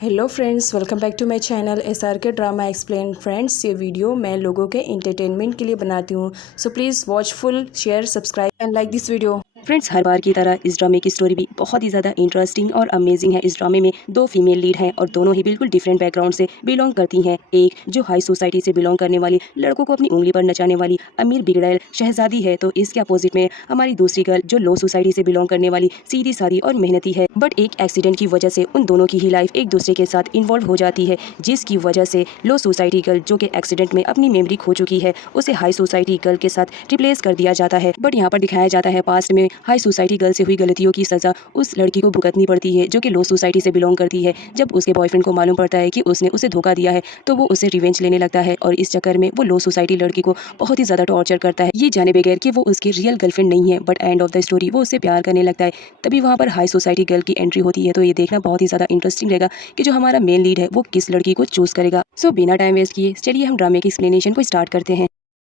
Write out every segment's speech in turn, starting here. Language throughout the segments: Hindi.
Hello friends, welcome back to my channel SRK drama explain. Friends, ये वीडियो मैं लोगों के एंटरटेनमेंट के लिए बनाती हूँ, so please watch full, share, subscribe and like this video. Friends, हर बार की तरह इस ड्रामे की स्टोरी भी बहुत ही ज़्यादा इंटरेस्टिंग और अमेजिंग है। इस ड्रामे में दो फीमेल लीड हैं और दोनों ही बिल्कुल डिफरेंट बैकग्राउंड से बिलोंग करती हैं। एक जो हाई सोसाइटी से बिलोंग करने वाली, लड़कों को अपनी उंगली पर नचाने वाली अमीर बिगड़ैल शहजादी है, तो इसके अपोजिट में हमारी दूसरी गर्ल जो लो सोसाइटी से बिलोंग करने वाली सीधी सादी और मेहनती है। बट एक एक्सीडेंट की वजह से उन दोनों की ही लाइफ एक दूसरे के साथ इन्वॉल्व हो जाती है, जिसकी वजह से लो सोसाइटी गर्ल जो कि एक्सीडेंट में अपनी मेमोरी खो चुकी है, उसे हाई सोसाइटी गर्ल के साथ रिप्लेस कर दिया जाता है। बट यहाँ पर दिखाया जाता है पास्ट में हाई सोसाइटी गर्ल से हुई गलतियों की सजा उस लड़की को भुगतनी पड़ती है जो कि लो सोसाइटी से बिलोंग करती है। जब उसके बॉयफ्रेंड को मालूम पड़ता है कि उसने उसे धोखा दिया है, तो वो उसे रिवेंज लेने लगता है और इस चक्कर में वो लो सोसाइटी लड़की को बहुत ही ज्यादा टॉर्चर करता है, ये जाने बगैर कि वो उसकी रियल गर्लफ्रेंड नहीं है। But end of the story वो उससे प्यार करने लगता है। तभी वहाँ पर हाई सोसाइटी गर्ल की एंट्री होती है। तो ये देखना बहुत ही ज्यादा इंटरेस्टिंग रहेगा कि जो हमारा मेन लीड है वो किस लड़की को चूज करेगा। सो बिना टाइम वेस्ट किए चलिए हम ड्रामे की एक्सप्लेनेशन को स्टार्ट करते हैं।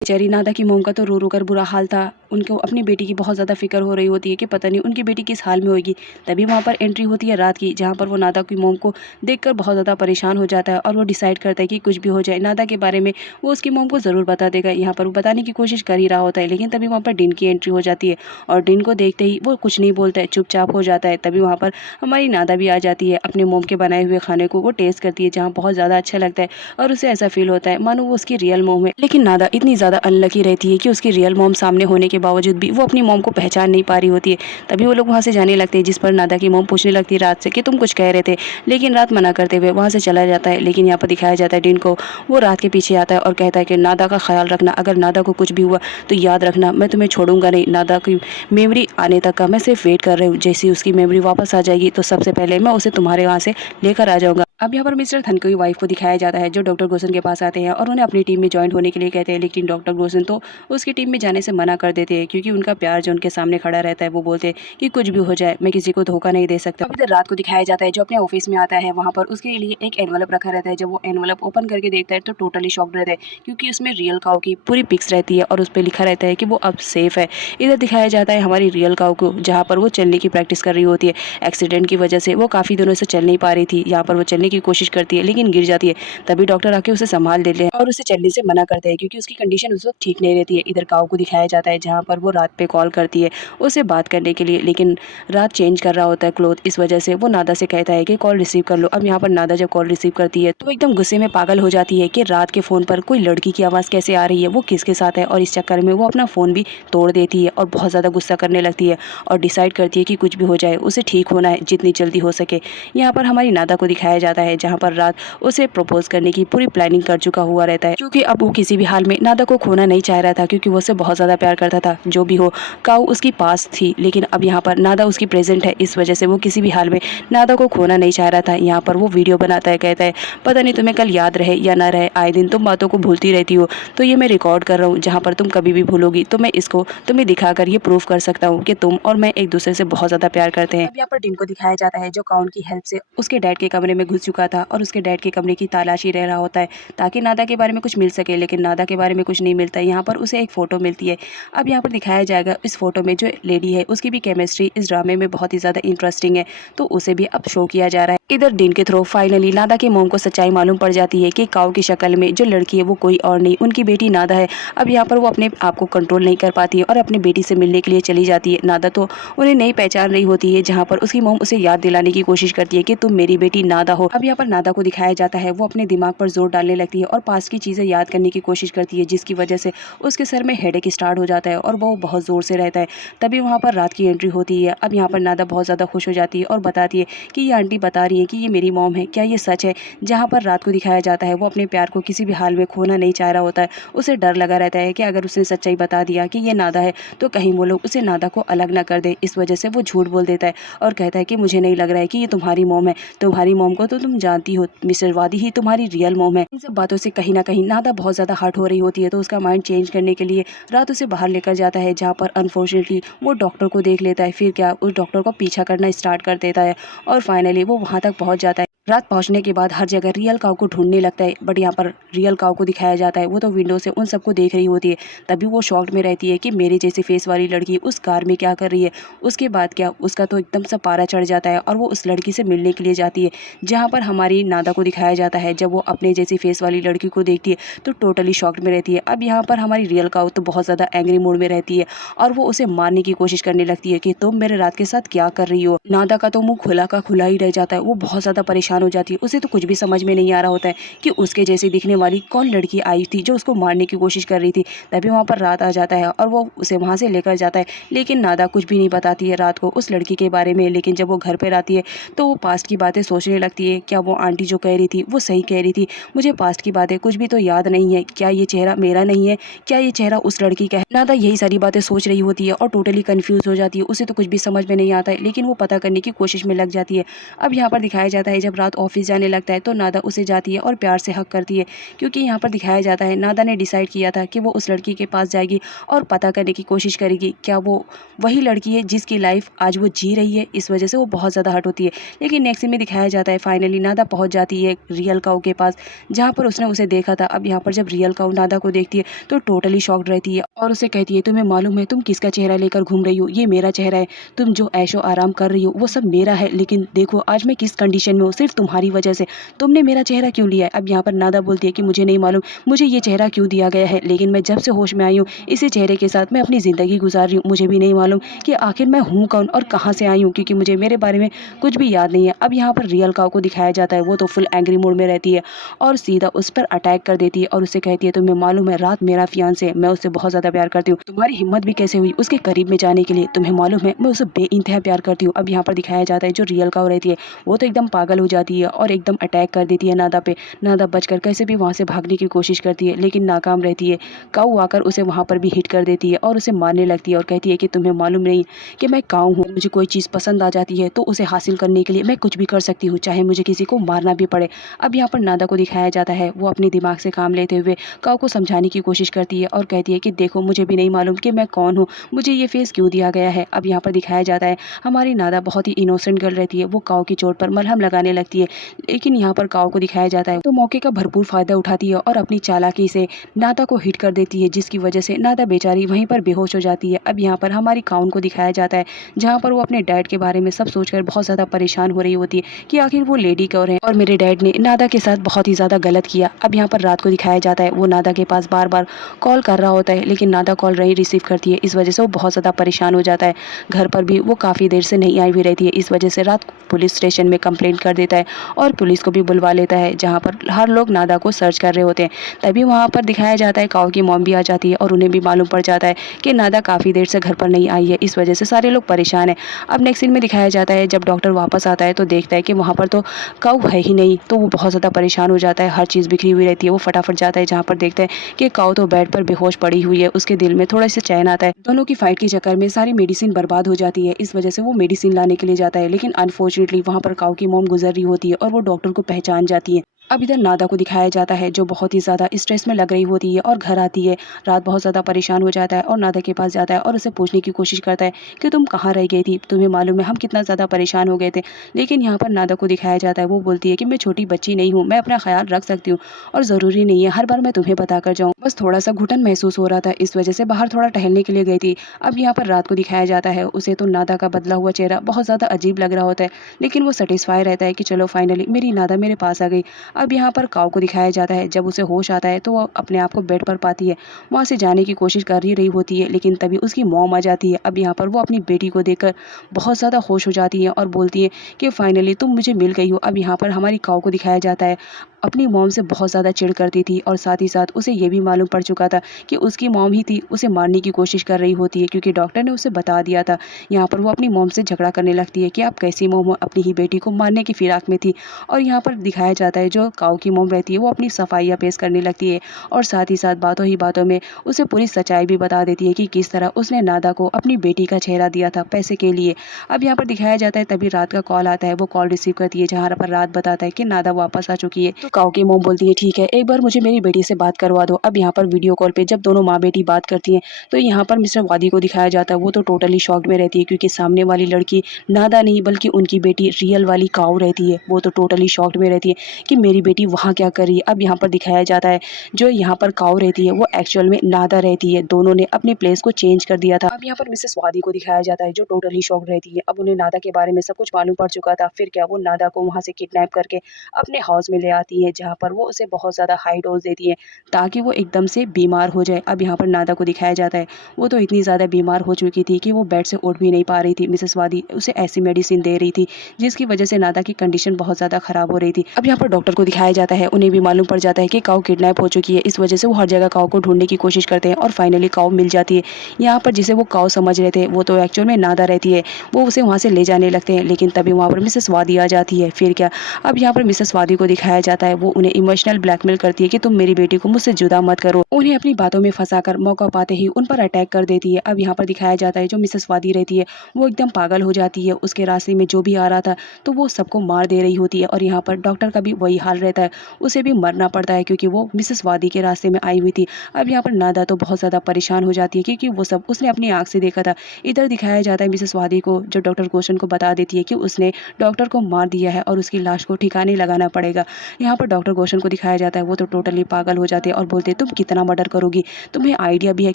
बेचारी नादा की मोम का तो रो रो कर बुरा हाल था। उनको अपनी बेटी की बहुत ज़्यादा फिक्र हो रही होती है कि पता नहीं उनकी बेटी किस हाल में होगी। तभी वहाँ पर एंट्री होती है रात की, जहाँ पर वो नादा की मोम को देखकर बहुत ज़्यादा परेशान हो जाता है और वो डिसाइड करता है कि कुछ भी हो जाए नादा के बारे में वो उसकी मोम को ज़रूर बता देगा। यहाँ पर वो बताने की कोशिश कर ही रहा होता है, लेकिन तभी वहाँ पर डिन की एंट्री हो जाती है और डिन को देखते ही वो कुछ नहीं बोलता है, चुपचाप हो जाता है। तभी वहाँ पर हमारी नादा भी आ जाती है। अपने मोम के बनाए हुए खाने को वो टेस्ट करती है, जहाँ बहुत ज़्यादा अच्छा लगता है और उसे ऐसा फील होता है मानो वो उसकी रियल मोम है। लेकिन नादा इतनी ज़्यादा अनलकी रहती है कि उसकी रियल मोम सामने होने के बावजूद भी वो अपनी मोम को पहचान नहीं पा रही होती है। तभी वो लोग वहाँ से जाने लगते हैं, जिस पर नादा की मोम पूछने लगती है रात से कि तुम कुछ कह रहे थे, लेकिन रात मना करते हुए वहाँ से चला जाता है। लेकिन यहाँ पर दिखाया जाता है डिन को, वो रात के पीछे आता है और कहता है कि नादा का ख्याल रखना, अगर नादा को कुछ भी हुआ तो याद रखना मैं तुम्हें छोड़ूंगा नहीं। नादा की मेमोरी आने तक का मैं सिर्फ वेट कर रही हूँ, जैसे उसकी मेमोरी वापस आ जाएगी तो सबसे पहले मैं उसे तुम्हारे वहाँ से लेकर आ जाऊँगा। अब यहाँ पर मिस्टर थनको की वाइफ को दिखाया जाता है, जो डॉक्टर गोसन के पास आते हैं और उन्हें अपनी टीम में ज्वाइन होने के लिए कहते हैं। लेकिन डॉक्टर गोसन तो उसकी टीम में जाने से मना कर देते हैं, क्योंकि उनका प्यार जो उनके सामने खड़ा रहता है, वो बोलते हैं कि कुछ भी हो जाए मैं किसी को धोखा नहीं दे सकता। अब इधर रात को दिखाया जाता है, जो अपने ऑफिस में आता है, वहाँ पर उसके लिए एक एनवलप रखा रहता है। जब वो एनवलप ओपन करके देखता है तो टोटली शॉक्ड रहता है, क्योंकि उसमें रियल काऊ की पूरी पिक्स रहती है और उस पर लिखा रहता है कि वो अब सेफ है। इधर दिखाया जाता है हमारी रियल काऊ को, जहाँ पर वो चलने की प्रैक्टिस कर रही होती है। एक्सीडेंट की वजह से वो काफ़ी दिनों से चल नहीं पा रही थी। यहाँ पर वो चलने की कोशिश करती है लेकिन गिर जाती है। तभी डॉक्टर आके उसे संभाल देते हैं और उसे चलने से मना करते हैं, क्योंकि उसकी कंडीशन उस वक्त ठीक नहीं रहती है। इधर काऊ को दिखाया जाता है, जहाँ पर वो रात पे कॉल करती है उसे बात करने के लिए, लेकिन रात चेंज कर रहा होता है क्लोथ। इस वजह से वो नादा से कहता है कि कॉल रिसीव कर लो। अब यहाँ पर नादा जब कॉल रिसीव करती है तो वो एकदम गुस्से में पागल हो जाती है कि रात के फ़ोन पर कोई लड़की की आवाज़ कैसे आ रही है, वो किसके साथ है, और इस चक्कर में वो अपना फ़ोन भी तोड़ देती है और बहुत ज़्यादा गुस्सा करने लगती है और डिसाइड करती है कि कुछ भी हो जाए उसे ठीक होना है जितनी जल्दी हो सके। यहाँ पर हमारी नादा को दिखाया जाता है, जहाँ पर रात उसे प्रपोज करने की पूरी प्लानिंग कर चुका हुआ रहता है, क्योंकि अब वो किसी भी हाल में नादा को खोना नहीं चाह रहा था, क्योंकि वो उसे बहुत ज़्यादा प्यार करता था। जो भी हो, काऊ उसकी पास थी, लेकिन अब यहाँ पर नादा उसकी प्रेजेंट है, इस वजह से वो किसी भी हाल में नादा को खोना नहीं चाह रहा था। यहाँ पर वो वीडियो बनाता है, कहता है पता नहीं तुम्हें कल याद रहे या ना रहे, आए दिन तुम बातों को भूलती रहती हो, तो ये मैं रिकॉर्ड कर रहा हूँ, जहाँ पर तुम कभी भी भूलोगी तो मैं इसको तुम्हें दिखाकर ये प्रूफ कर सकता हूँ कि तुम और मैं एक दूसरे से बहुत ज़्यादा प्यार करते हैं। अब यहाँ पर डिन को दिखाया जाता है, जो काउन की हेल्प से उसके डैड के कमरे में घुस चुका था और उसके डैड के कमरे की तलाशी रह रहा होता है, ताकि नादा के बारे में कुछ मिल सके। लेकिन नादा के बारे में कुछ नहीं मिलता है। यहाँ पर उसे एक फ़ोटो मिलती है। अब यहाँ पर दिखाया जाएगा इस फोटो में जो लेडी है उसकी भी केमिस्ट्री इस ड्रामे में बहुत ही ज़्यादा इंटरेस्टिंग है, तो उसे भी अब शो किया जा रहा है। इधर डिन के थ्रू फाइनली नादा की मोम को सच्चाई मालूम पड़ जाती है कि काऊ की शक्ल में जो लड़की है वो कोई और नहीं, उनकी बेटी नादा है। अब यहाँ पर वो अपने आप को कंट्रोल नहीं कर पाती है और अपनी बेटी से मिलने के लिए चली जाती है। नादा तो उन्हें नहीं पहचान रही होती है, जहाँ पर उसकी मोम उसे याद दिलाने की कोशिश करती है कि तुम मेरी बेटी नादा हो। अब यहाँ पर नादा को दिखाया जाता है, वो अपने दिमाग पर जोर डालने लगती है और पास की चीज़ें याद करने की कोशिश करती है, जिसकी वजह से उसके सर में हेडेक स्टार्ट हो जाता है और वो बहुत ज़ोर से रहता है। तभी वहाँ पर रात की एंट्री होती है। अब यहाँ पर नादा बहुत ज़्यादा खुश हो जाती है और बताती है कि ये आंटी बता रही है कि ये मेरी मॉम है, क्या ये सच है। जहाँ पर रात को दिखाया जाता है, वो अपने प्यार को किसी भी हाल में खोना नहीं चाह रहा होता है। उसे डर लगा रहता है कि अगर उसने सच्चाई बता दिया कि ये नादा है तो कहीं वो लोग उसे नादा को अलग ना कर दे। इस वजह से वो झूठ बोल देता है और कहता है कि मुझे नहीं लग रहा है कि ये तुम्हारी मॉम है, तुम्हारी मॉम को तो तुम जानती हो, मिस्टर वादी ही तुम्हारी रियल मॉम है। इन सब बातों से कहीं ना कहीं नादा बहुत ज़्यादा हर्ट हो रही होती है, तो उसका माइंड चेंज करने के लिए रात उसे बाहर लेकर जाता है, जहाँ पर अनफॉर्चुनेटली वो डॉक्टर को देख लेता है। फिर क्या, उस डॉक्टर को पीछा करना स्टार्ट कर देता है और फाइनली वो वहाँ तक पहुँच जाता है। रात पहुंचने के बाद हर जगह रियल काऊ को ढूंढने लगता है, बट यहाँ पर रियल काऊ को दिखाया जाता है। वो तो विंडो से उन सबको देख रही होती है। तभी वो शॉक्ड में रहती है कि मेरे जैसी फेस वाली लड़की उस कार में क्या कर रही है। उसके बाद क्या, उसका तो एकदम सा पारा चढ़ जाता है और वो उस लड़की से मिलने के लिए जाती है। जहाँ पर हमारी नादा को दिखाया जाता है, जब वो अपने जैसी फेस वाली लड़की को देखती है तो टोटली शॉक्ड में रहती है। अब यहाँ पर हमारी रियल काऊ तो बहुत ज़्यादा एंग्री मूड में रहती है और वो उसे मारने की कोशिश करने लगती है कि तुम मेरे रात के साथ क्या कर रही हो। नादा का तो मुंह खुला का खुला ही रह जाता है। वो बहुत ज़्यादा परेशान हो जाती है। उसे तो कुछ भी समझ में नहीं आ रहा होता है कि उसके जैसे दिखने वाली कौन लड़की आई थी जो उसको मारने की कोशिश कर रही थी। तभी वहाँ पर रात आ जाता है और वो उसे वहाँ से लेकर जाता है, लेकिन नादा कुछ भी नहीं बताती है रात को उस लड़की के बारे में। लेकिन जब वो घर पर आती है तो वो पास्ट की बातें सोचने लगती है। क्या वो आंटी जो कह रही थी वो सही कह रही थी? मुझे पास्ट की बातें कुछ भी तो याद नहीं है। क्या ये चेहरा मेरा नहीं है? क्या ये चेहरा उस लड़की का है? नादा यही सारी बातें सोच रही होती है और टोटली कंफ्यूज हो जाती है। उसे तो कुछ भी समझ में नहीं आता है, लेकिन वो पता करने की कोशिश में लग जाती है। अब यहाँ पर दिखाया जाता है जब रात ऑफिस जाने लगता है तो नादा उसे जाती है और प्यार से हक करती है, क्योंकि यहाँ पर दिखाया जाता है नादा ने डिसाइड किया था कि वो उस लड़की के पास जाएगी और पता करने की कोशिश करेगी क्या वो वही लड़की है जिसकी लाइफ आज वो जी रही है। इस वजह से वो बहुत ज़्यादा हर्ट होती है। लेकिन नेक्स्ट सीन में दिखाया जाता है फाइनली नादा पहुंच जाती है रियल काऊ के पास, जहाँ पर उसने उसे देखा था। अब यहाँ पर जब रियल काऊ नादा को देखती है तो टोटली शॉक्ड रहती है और उसे कहती है तुम्हें मालूम है तुम किसका चेहरा लेकर घूम रही हो? ये मेरा चेहरा है। तुम जो ऐशो आराम कर रही हो वो सब मेरा है, लेकिन देखो आज मैं किस कंडीशन में हूँ, सिर्फ तुम्हारी वजह से। तुमने मेरा चेहरा क्यों लिया है? अब यहाँ पर नादा बोलती है कि मुझे नहीं मालूम मुझे ये चेहरा क्यों दिया गया है, लेकिन मैं जब से होश में आई हूँ इसी चेहरे के साथ मैं अपनी ज़िंदगी गुजार रही हूँ। मुझे भी नहीं मालूम कि आखिर मैं हूँ कौन और कहाँ से आई हूँ, क्योंकि मुझे मेरे बारे में कुछ भी याद नहीं है। अब यहाँ पर रियल काऊ को दिखाया जाता है। वो तो फुल एंग्री मूड में रहती है और सीधा उस पर अटैक कर देती है और उससे कहती है तुम्हें मालूम है रात मेरा फियांसे है, मैं उससे बहुत ज़्यादा प्यार करती हूँ। तुम्हारी हिम्मत भी कैसे हुई उसके करीब में जाने के लिए? तुम्हें मालूम है मैं उसे बेइंतहा प्यार करती हूँ। अब यहाँ पर दिखाया जाता है जो रियल काऊ रहती है वो तो एकदम पागल हो जाती है और एकदम अटैक कर देती है नादा पे। नादा बचकर कैसे भी वहाँ से भागने की कोशिश करती है लेकिन नाकाम रहती है। काऊ आकर उसे वहाँ पर भी हिट कर देती है और उसे मारने लगती है और कहती है कि तुम्हें मालूम नहीं कि मैं काऊ हूँ। मुझे कोई चीज़ पसंद आ जाती है तो उसे हासिल करने के लिए मैं कुछ भी कर सकती हूँ, चाहे मुझे किसी को मारना भी पड़े। अब यहाँ पर नादा को दिखाया जाता है वो अपने दिमाग से काम लेते हुए काऊ को समझाने की कोशिश करती है और कहती है कि देखो मुझे भी नहीं मालूम कि मैं कौन हूँ, मुझे ये फेस क्यों दिया गया है। अब यहाँ पर दिखाया जाता है हमारी नादा बहुत ही इनोसेंट गर्ल रहती है। वो काऊ की चोट पर मलहम लगाने लगती है, लेकिन यहाँ पर काऊ को दिखाया जाता है तो मौके का भरपूर फायदा उठाती है और अपनी चालाकी से नादा को हिट कर देती है, जिसकी वजह से नादा बेचारी वहीं पर बेहोश हो जाती है। अब यहाँ पर हमारी काउन को दिखाया जाता है जहाँ पर वो अपने डैड के बारे में सब सोचकर बहुत ज़्यादा परेशान हो रही होती है कि आखिर वो लेडी कौन है और मेरे डैड ने नादा के साथ बहुत ही ज़्यादा गलत किया। अब यहाँ पर रात को दिखाया जाता है वो नादा के पास बार बार कॉल कर रहा होता है, लेकिन नादा कॉल नहीं रिसीव करती है। इस वजह से वो बहुत ज़्यादा परेशान हो जाता है। घर पर भी वो काफ़ी देर से नहीं आई हुई रहती है। इस वजह से रात पुलिस स्टेशन में कंप्लेंट कर देता है और पुलिस को भी बुलवा लेता है, जहाँ पर हर लोग नादा को सर्च कर रहे होते हैं। तभी वहाँ पर दिखाया जाता है काऊ की मॉम भी आ जाती है और उन्हें भी मालूम पड़ जाता है कि नादा काफ़ी देर से घर पर नहीं आई है। इस वजह से सारे लोग परेशान हैं। अब नेक्स्ट सीन में दिखाया जाता है जब डॉक्टर वापस आता है तो देखता है कि वहाँ पर तो काऊ है ही नहीं, तो वो बहुत ज़्यादा परेशान हो जाता है। हर चीज़ बिखरी हुई रहती है। वो फटाफट जाता है जहाँ पर देखता है कि काऊ तो बेड पर बेहोश पड़ी हुई है। उसके दिल में थोड़ा सा चैन आता है। दोनों की फाइट के चक्कर में सारी मेडिसिन बर्बाद हो जाती है। इस वजह से वो मेडिसिन लाने के लिए जाता है, लेकिन अनफॉर्चुनेटली वहाँ पर काऊ की मॉम गुजर रही होती है और वो डॉक्टर को पहचान जाती है। अब इधर नादा को दिखाया जाता है जो बहुत ही ज़्यादा स्ट्रेस में लग रही होती है और घर आती है। रात बहुत ज़्यादा परेशान हो जाता है और नादा के पास जाता है और उसे पूछने की कोशिश करता है कि तुम कहाँ रह गई थी, तुम्हें मालूम है हम कितना ज़्यादा परेशान हो गए थे। लेकिन यहाँ पर नादा को दिखाया जाता है वो बोलती है कि मैं छोटी बच्ची नहीं हूँ, मैं अपना ख्याल रख सकती हूँ और ज़रूरी नहीं है हर बार मैं तुम्हें बता कर जाऊँ। बस थोड़ा सा घुटन महसूस हो रहा था, इस वजह से बाहर थोड़ा टहलने के लिए गई थी। अब यहाँ पर रात को दिखाया जाता है उसे तो नादा का बदला हुआ चेहरा बहुत ज़्यादा अजीब लग रहा होता है, लेकिन वो सेटिस्फाई रहता है कि चलो फाइनली मेरी नादा मेरे पास आ गई। अब यहाँ पर काऊ को दिखाया जाता है जब उसे होश आता है तो वो अपने आप को बेड पर पाती है। वहाँ से जाने की कोशिश कर ही रही होती है, लेकिन तभी उसकी मॉम आ जाती है। अब यहाँ पर वो अपनी बेटी को देखकर बहुत ज़्यादा खुश हो जाती है और बोलती है कि फाइनली तुम मुझे मिल गई हो। अब यहाँ पर हमारी काऊ को दिखाया जाता है अपनी मॉम से बहुत ज़्यादा चिढ़ करती थी और साथ ही साथ उसे ये भी मालूम पड़ चुका था कि उसकी मॉम ही थी उसे मारने की कोशिश कर रही होती है, क्योंकि डॉक्टर ने उसे बता दिया था। यहाँ पर वो अपनी मॉम से झगड़ा करने लगती है कि आप कैसी मॉम हो, अपनी ही बेटी को मारने की फिराक में थी। और यहाँ पर दिखाया जाता है जो जो काऊ की मोम रहती है वो अपनी सफाइयाँ पेश करने लगती है और साथ ही साथ बातों ही बातों में उसे पूरी सच्चाई भी बता देती है कि किस तरह उसने नादा को अपनी बेटी का चेहरा दिया था पैसे के लिए। अब यहाँ पर दिखाया जाता है तभी रात का कॉल आता है, वो कॉल रिसीव करती है जहाँ पर रात बताता है कि नादा वापस आ चुकी है। तो काऊ की मोम बोलती है ठीक है, एक बार मुझे मेरी बेटी से बात करवा दो। अब यहाँ पर वीडियो कॉल पे जब दोनों माँ बेटी बात करती हैं तो यहाँ पर मिस्टर वादी को दिखाया जाता है, वो तो टोटली शॉक्ड में रहती है क्योंकि सामने वाली लड़की नादा नहीं बल्कि उनकी बेटी रियल वाली काऊ रहती है। वो तो टोटली शॉक्ड में रहती है कि मेरी बेटी वहाँ क्या कर रही है। अब यहाँ पर दिखाया जाता है जो यहाँ पर काऊ रहती है वो एक्चुअल में नादा रहती है, दोनों ने अपने प्लेस को चेंज कर दिया था। अब यहाँ पर मिसेस वादी को दिखाया जाता है जो टोटली शॉक्ड रहती है। अब उन्हें नादा के बारे में सब कुछ मालूम पड़ चुका था, फिर क्या वो नादा को वहाँ से किडनैप करके अपने हाउस में ले आती है जहाँ पर वो उसे बहुत ज़्यादा हाई डोज देती है ताकि वो एकदम से बीमार हो जाए। अब यहाँ पर नादा को दिखाया जाता है वो तो इतनी ज़्यादा बीमार हो चुकी थी कि वो बेड से उठ भी नहीं पा रही थी। मिसेस वादी उसे ऐसी मेडिसिन दे रही थी जिसकी वजह से नादा की कंडीशन बहुत ज़्यादा खराब हो रही थी। अब यहाँ पर डॉक्टर को दिखाया जाता है, उन्हें भी मालूम पड़ जाता है कि काऊ किडनैप हो चुकी है। इस वजह से वो हर जगह काऊ को ढूंढने की कोशिश करते हैं और फाइनली काऊ मिल जाती है। यहाँ पर जिसे वो काऊ समझ रहे थे वो तो एक्चुअल में नादा रहती है। वो उसे वहाँ से ले जाने लगते हैं लेकिन तभी वहाँ पर मिसेस वादी आ जाती है। फिर क्या, अब यहाँ पर मिसेस वादी को दिखाया जाता है वो उन्हें इमोशनल ब्लैकमेल करती है कि तुम मेरी बेटी को मुझसे जुदा मत करो। उन्हें अपनी बातों में फंसाकर मौका पाते ही उन पर अटैक कर देती है। अब यहाँ पर दिखाया जाता है जो मिसेस वादी रहती है वो एकदम पागल हो जाती है, उसके रास्ते में जो भी आ रहा था तो वो सबको मार दे रही होती है। और यहाँ पर डॉक्टर का भी वही हाल रहता है, उसे भी मरना पड़ता है क्योंकि वो मिसेस वादी के रास्ते में आई हुई थी। अब यहाँ पर नादा तो बहुत ज़्यादा परेशान हो जाती है क्योंकि वो सब उसने अपनी आँख से देखा था। इधर दिखाया जाता है मिसेस वादी को जो डॉक्टर गोशन को बता देती है कि उसने डॉक्टर को मार दिया है और उसकी लाश को ठिकाने लगाना पड़ेगा। यहाँ पर डॉक्टर गोशन को दिखाया जाता है वो तो टोटली पागल हो जाते हैं और बोलते हैं तुम कितना मर्डर करोगी, तुम्हें आइडिया भी है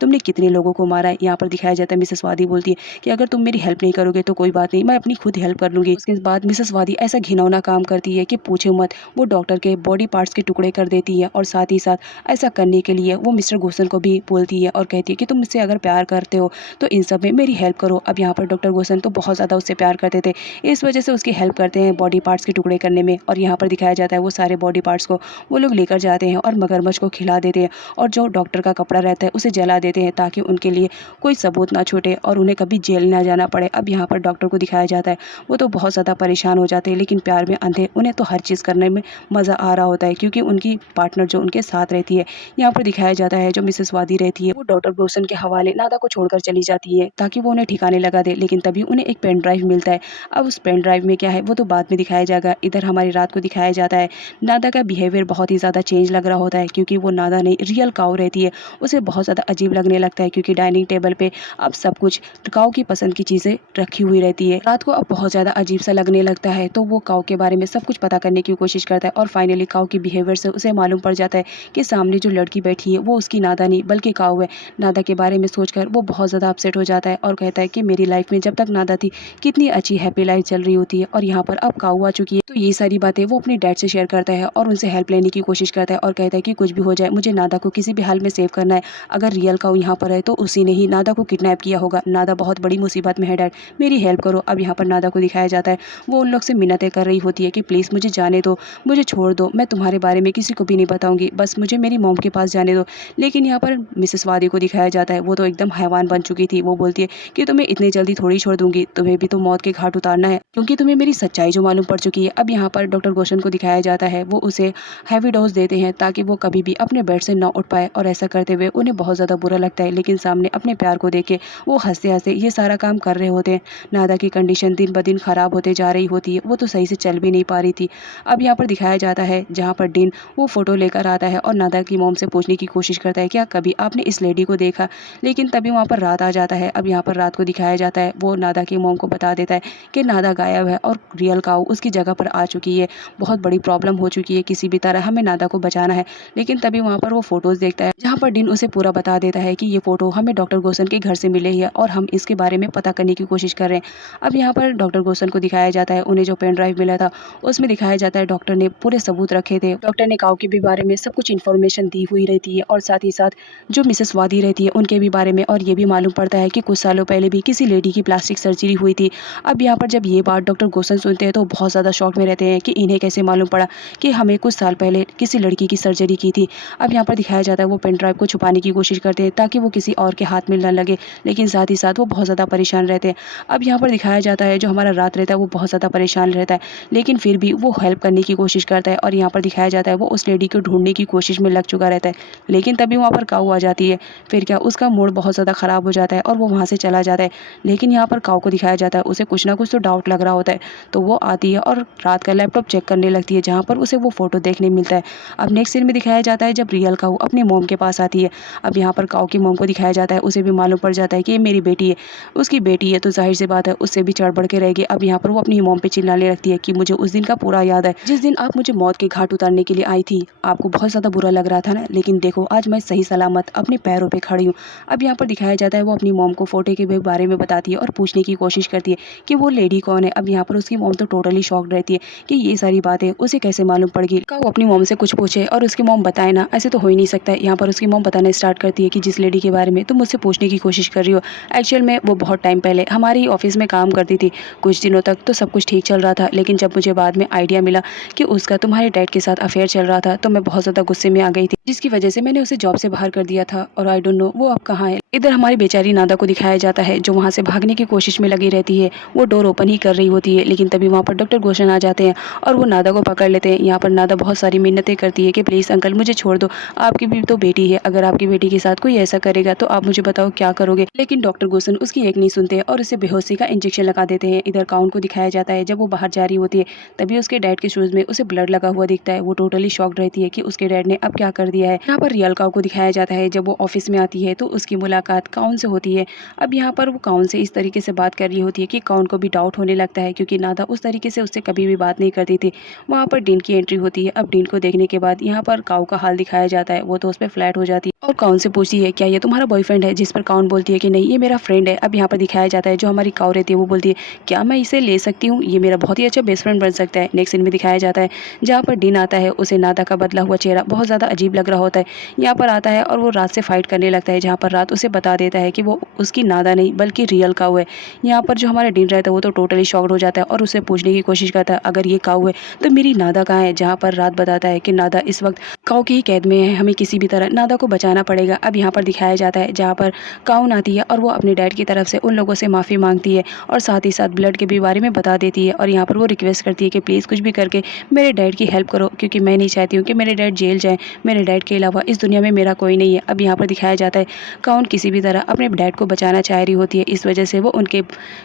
तुमने कितने लोगों को मारा है। यहाँ पर दिखाया जाता है मिसेस वादी बोलती है कि अगर तुम मेरी हेल्प नहीं करोगे तो कोई बात नहीं, मैं अपनी खुद हेल्प कर लूँगी। उसके बाद मिसेस वादी ऐसा घिनौना काम करती है कि पूछो मत, वो डॉक्टर के बॉडी पार्ट्स के टुकड़े कर देती है और साथ ही साथ ऐसा करने के लिए वो मिस्टर गोसन को भी बोलती है और कहती है कि तुम मुझसे अगर प्यार करते हो तो इन सब में मेरी हेल्प करो। अब यहाँ पर डॉक्टर गोसन तो बहुत ज़्यादा उससे प्यार करते थे, इस वजह से उसकी हेल्प करते हैं बॉडी पार्ट्स के टुकड़े करने में। और यहाँ पर दिखाया जाता है वो सारे बॉडी पार्ट्स को वो लोग लेकर जाते हैं और मगरमच्छ को खिला देते हैं और जो डॉक्टर का कपड़ा रहता है उसे जला देते हैं ताकि उनके लिए कोई सबूत ना छूटे और उन्हें कभी जेल ना जाना पड़े। अब यहाँ पर डॉक्टर को दिखाया जाता है वो तो बहुत ज़्यादा परेशान हो जाते हैं लेकिन प्यार में अंधे, उन्हें तो हर चीज़ करने में मज़ा आ रहा होता है क्योंकि उनकी पार्टनर जो उनके साथ रहती है। यहाँ पर दिखाया जाता है जो मिसेस वादी रहती है वो डॉक्टर गोसन के हवाले नादा को छोड़कर चली जाती है ताकि वो उन्हें ठिकाने लगा दे, लेकिन तभी उन्हें एक पेन ड्राइव मिलता है। अब उस पेन ड्राइव में क्या है वो तो बाद में दिखाया जाएगा। इधर हमारी रात को दिखाया जाता है नादा का बिहेवियर बहुत ही ज़्यादा चेंज लग रहा होता है क्योंकि वो नादा नहीं रियल काऊ रहती है, उसे बहुत ज़्यादा अजीब लगने लगता है क्योंकि डाइनिंग टेबल पे अब सब कुछ काऊ की पसंद की चीज़ें रखी हुई रहती है। रात को अब बहुत ज़्यादा अजीब सा लगने लगता है तो वो काऊ के बारे में सब कुछ पता करने की कोशिश करता है और फाइनली काऊ के बिहेवियर से उसे मालूम पड़ जाता है कि सामने जो लड़की बैठी है वो उसकी नादा नहीं बल्कि काऊ है। नादा के बारे में सोचकर वो बहुत ज़्यादा अपसेट हो जाता है और कहता है कि मेरी लाइफ में जब तक नादा थी कितनी अच्छी हैप्पी लाइफ चल रही होती है और यहाँ पर अब काऊ आ चुकी है। तो ये सारी बातें वो अपने डैड से शेयर करता है और उनसे हेल्प लेने की कोशिश करता है और कहता है कि कुछ भी हो जाए मुझे नादा को किसी भी हाल में सेव करना है। अगर रियल काऊ यहाँ पर है तो उसी ने ही नादा को किडनैप किया होगा, नादा बहुत बड़ी मुसीबत में है डैड, मेरी हेल्प करो। अब यहाँ पर नादा को दिखाया जाता है वो उन लोग से मिन्नतें कर रही होती है कि प्लीज़ मुझे जाने दो, मुझे छोड़ दो, मैं तुम्हारे बारे में किसी को भी नहीं बताऊंगी, बस मुझे मेरी मॉम के पास जाने दो। लेकिन यहाँ पर मिसेस वादी को दिखाया जाता है वो तो एकदम हैवान बन चुकी थी। वो बोलती है कि तुम्हें इतनी जल्दी थोड़ी छोड़ दूंगी, तुम्हें भी तो मौत के घाट उतारना है क्योंकि तुम्हें मेरी सच्चाई जो मालूम पड़ चुकी है। अब यहाँ पर डॉक्टर गोशन को दिखाया जाता है वो उसे हैवी डोज देते हैं ताकि वो कभी भी अपने बेड से ना उठ पाए और ऐसा करते हुए उन्हें बहुत ज़्यादा बुरा लगता है लेकिन सामने अपने प्यार को देखे वो हंसते हंसते ये सारा काम कर रहे होते हैं। नादा की कंडीशन दिन ब दिन ख़राब होते जा रही होती है, वो तो सही से चल भी नहीं पा रही थी। अब यहाँ पर दिखाया जाता है जहाँ पर डिन वो फ़ोटो लेकर आता है और नादा की मॉम से पूछने की कोशिश करता है क्या कभी आपने इस लेडी को देखा, लेकिन तभी वहाँ पर रात आ जाता है। अब यहाँ पर रात को दिखाया जाता है वो नादा की मॉम को बता देता है कि नादा गायब है और रियल काऊ उसकी जगह पर आ चुकी है, बहुत बड़ी प्रॉब्लम हो चुकी है, किसी भी तरह हमें नादा को बचाना है। लेकिन तभी वहाँ पर वो फ़ोटोज़ देखता है जहाँ पर डिन उसे पूरा बता देता है कि ये फ़ोटो हमें डॉक्टर गोसन के घर से मिले है और हम इसके बारे में पता करने की कोशिश कर रहे हैं। अब यहाँ पर डॉक्टर गोसन को दिखाया जाता है उन्हें जो पेन ड्राइव मिला था उसमें दिखाया जाता है डॉक्टर ने पूरे सबूत रखे थे, डॉक्टर ने काऊ के भी बारे में सब कुछ इन्फॉर्मेशन दी हुई रहती है और साथ ही साथ जो मिसेस वादी रहती है उनके भी बारे में। और ये भी मालूम पड़ता है कि कुछ सालों पहले भी किसी लेडी की प्लास्टिक सर्जरी हुई थी। अब यहाँ पर जब ये बात डॉक्टर गोसन सुनते हैं तो बहुत ज़्यादा शॉक में रहते हैं कि इन्हें कैसे मालूम पड़ा कि हमें कुछ साल पहले किसी लड़की की सर्जरी की थी। अब यहाँ पर दिखाया जाता है वो पेन ड्राइव को छुपाने की कोशिश करते हैं ताकि वो किसी और के हाथ में न लगे, लेकिन साथ ही साथ वो बहुत ज़्यादा परेशान रहते हैं। अब यहाँ पर दिखाया जाता है जो हमारा रात रहता है वो बहुत ज़्यादा परेशान रहता है लेकिन फिर भी वो हेल्प करने की कोशिश करता है और यहाँ पर दिखाया जाता है वो उस लेडी को ढूंढने की कोशिश में लग चुका रहता है। लेकिन तभी वहाँ पर काऊ आ जाती है। फिर क्या उसका मूड बहुत ज़्यादा ख़राब हो जाता है और वो वहाँ से चला जाता है। लेकिन यहाँ पर काऊ को दिखाया जाता है उसे कुछ ना कुछ तो डाउट लग रहा होता है। तो वो आती है और रात का लैपटॉप चेक करने लगती है, जहाँ पर उसे वो फ़ोटो देखने मिलता है। अब नेक्स्ट सीन में दिखाया जाता है जब रियल काऊ अपनी मॉम के पास आती है। अब यहाँ पर काऊ की मॉम को दिखाया जाता है, उसे भी मालूम पड़ जाता है कि ये मेरी बेटी है। उसकी बेटी है तो ज़ाहिर सी बात है उससे भी चढ़ बढ़ के रहेगी। अब यहाँ पर वो अपनी मॉम पे चिल्लाने लगती है कि मुझे उस दिन का पूरा याद है, जिस दिन आप मुझे मौत के घाट उतारने के लिए आई थी। आपको बहुत ज़्यादा बुरा लग रहा था ना, लेकिन देखो आज मैं सही सलामत अपने पैरों पे खड़ी हूँ। अब यहाँ पर दिखाया जाता है वो अपनी मॉम को फ़ोटो के बारे में बताती है और पूछने की कोशिश करती है कि वो लेडी कौन है। अब यहाँ पर उसकी मॉम तो टोटली शॉक्ड रहती है कि ये सारी बातें उसे कैसे मालूम पड़ गई। वो अपनी मॉम से कुछ पूछे और उसकी मॉम बताए ना, ऐसे तो हो ही नहीं सकता है। यहाँ पर उसकी मॉम बताना स्टार्ट करती है कि जिस लेडी के बारे में तुम मुझसे पूछने की कोशिश कर रही हो, एक्चुअल में वो बहुत टाइम पहले हमारी ऑफिस में काम करती थी। कुछ दिनों तक तो सब कुछ ठीक चल रहा था, लेकिन जब मुझे बाद में आइडिया मिला कि उसका तुम्हारे डैड के साथ अफेयर चल रहा था तो मैं बहुत ज़्यादा गुस्से में आ गई थी, जिसकी वजह से मैंने उसे जॉब से बाहर कर दिया था। और आई डोंट नो वो अब कहाँ है। इधर हमारी बेचारी नादा को दिखाया जाता है जो वहाँ से भागने की कोशिश में लगी रहती है। वो डोर ओपन ही कर रही होती है, लेकिन तभी वहाँ पर डॉक्टर गोशन आ जाते हैं और वो नादा को पकड़ लेते हैं। यहाँ पर नादा बहुत सारी मिन्नतें करती है कि प्लीज़ अंकल मुझे छोड़ दो, आपकी भी तो बेटी है, अगर आपकी बेटी के साथ कोई ऐसा करेगा तो आप मुझे बताओ क्या करोगे। लेकिन डॉक्टर गोसन उसकी एक नहीं सुनते और उसे बेहोशी का इंजेक्शन लगा देते हैं। इधर काउन को दिखाया जाता है जब वो बाहर जा रही होती है, तभी उसके डैड के शूज़ में उसे ब्लड लगा हुआ दिखता है। वो टोटली शॉक्ड रहती है कि उसके डैड ने अब क्या कर दिया है। यहाँ पर रियल काउ को दिखाया जाता है जब वो ऑफिस में आती है तो उसकी मुलाकात काउन से होती है। अब यहाँ पर वो काउन से इस तरीके से बात कर रही होती है कि काउन को भी डाउट होने लगता है, क्योंकि नादा उस तरीके से उससे कभी भी बात नहीं करती थी। वहाँ पर डीन की एंट्री होती है। अब डीन को देखने के बाद यहाँ पर काउ का हाल दिखाया जाता है, वो तो उस पर फ्लैट हो जाती है और काउन से पूछती है क्या ये तुम्हारा बॉयफ्रेंड है, जिस पर काउन बोलती है कि नहीं ये मेरा फ्रेंड है। अब यहाँ पर दिखाया जाता है जो हमारी काउ रहती है वो बोलती है क्या मैं इसे ले सकती हूँ, ये मेरा बहुत ही अच्छा बेस्ट फ्रेंड बन सकता है। नेक्स्ट सीन में दिखाया जाता है जहाँ पर डीन आता है, उसे नादा का बदला हुआ चेहरा बहुत ज़्यादा अजीब लग रहा होता है। यहाँ पर आता है और वो रात से फाइट करने लगता है, जहाँ पर रात उसे बता देता है कि वो उसकी नादा नहीं बल्कि रियल काउ है। यहाँ पर जो हमारा डीन रहता है वो तो टोटली शॉक्ड हो जाता है और उससे पूछने की कोशिश करता है अगर ये काउ है तो मेरी नादा कहाँ है। जहाँ पर रात बताता है कि नादा इस वक्त काउ की ही कैद में है, हमें किसी भी तरह नादा को बचाना पड़ेगा। अब यहाँ पर दिखाया जाता है जहाँ पर काउन आती है और वो अपने डैड की तरफ से उन लोगों से माफ़ी मांगती है और साथ ही साथ ब्लड के भी बारे में बता देती है। और यहाँ पर वो रिक्वेस्ट करती है कि प्लीज़ कुछ भी करके मेरे डैड की हेल्प करो, क्योंकि मैं नहीं चाहती हूँ कि मेरे डैड जेल जाए। मेरे डैड के अलावा इस दुनिया में मेरा कोई नहीं है। अब यहाँ पर दिखाया जाता है काउन किसी भी तरह अपने डैड को बचाना चाह रही होती है, इस वजह से वो उनके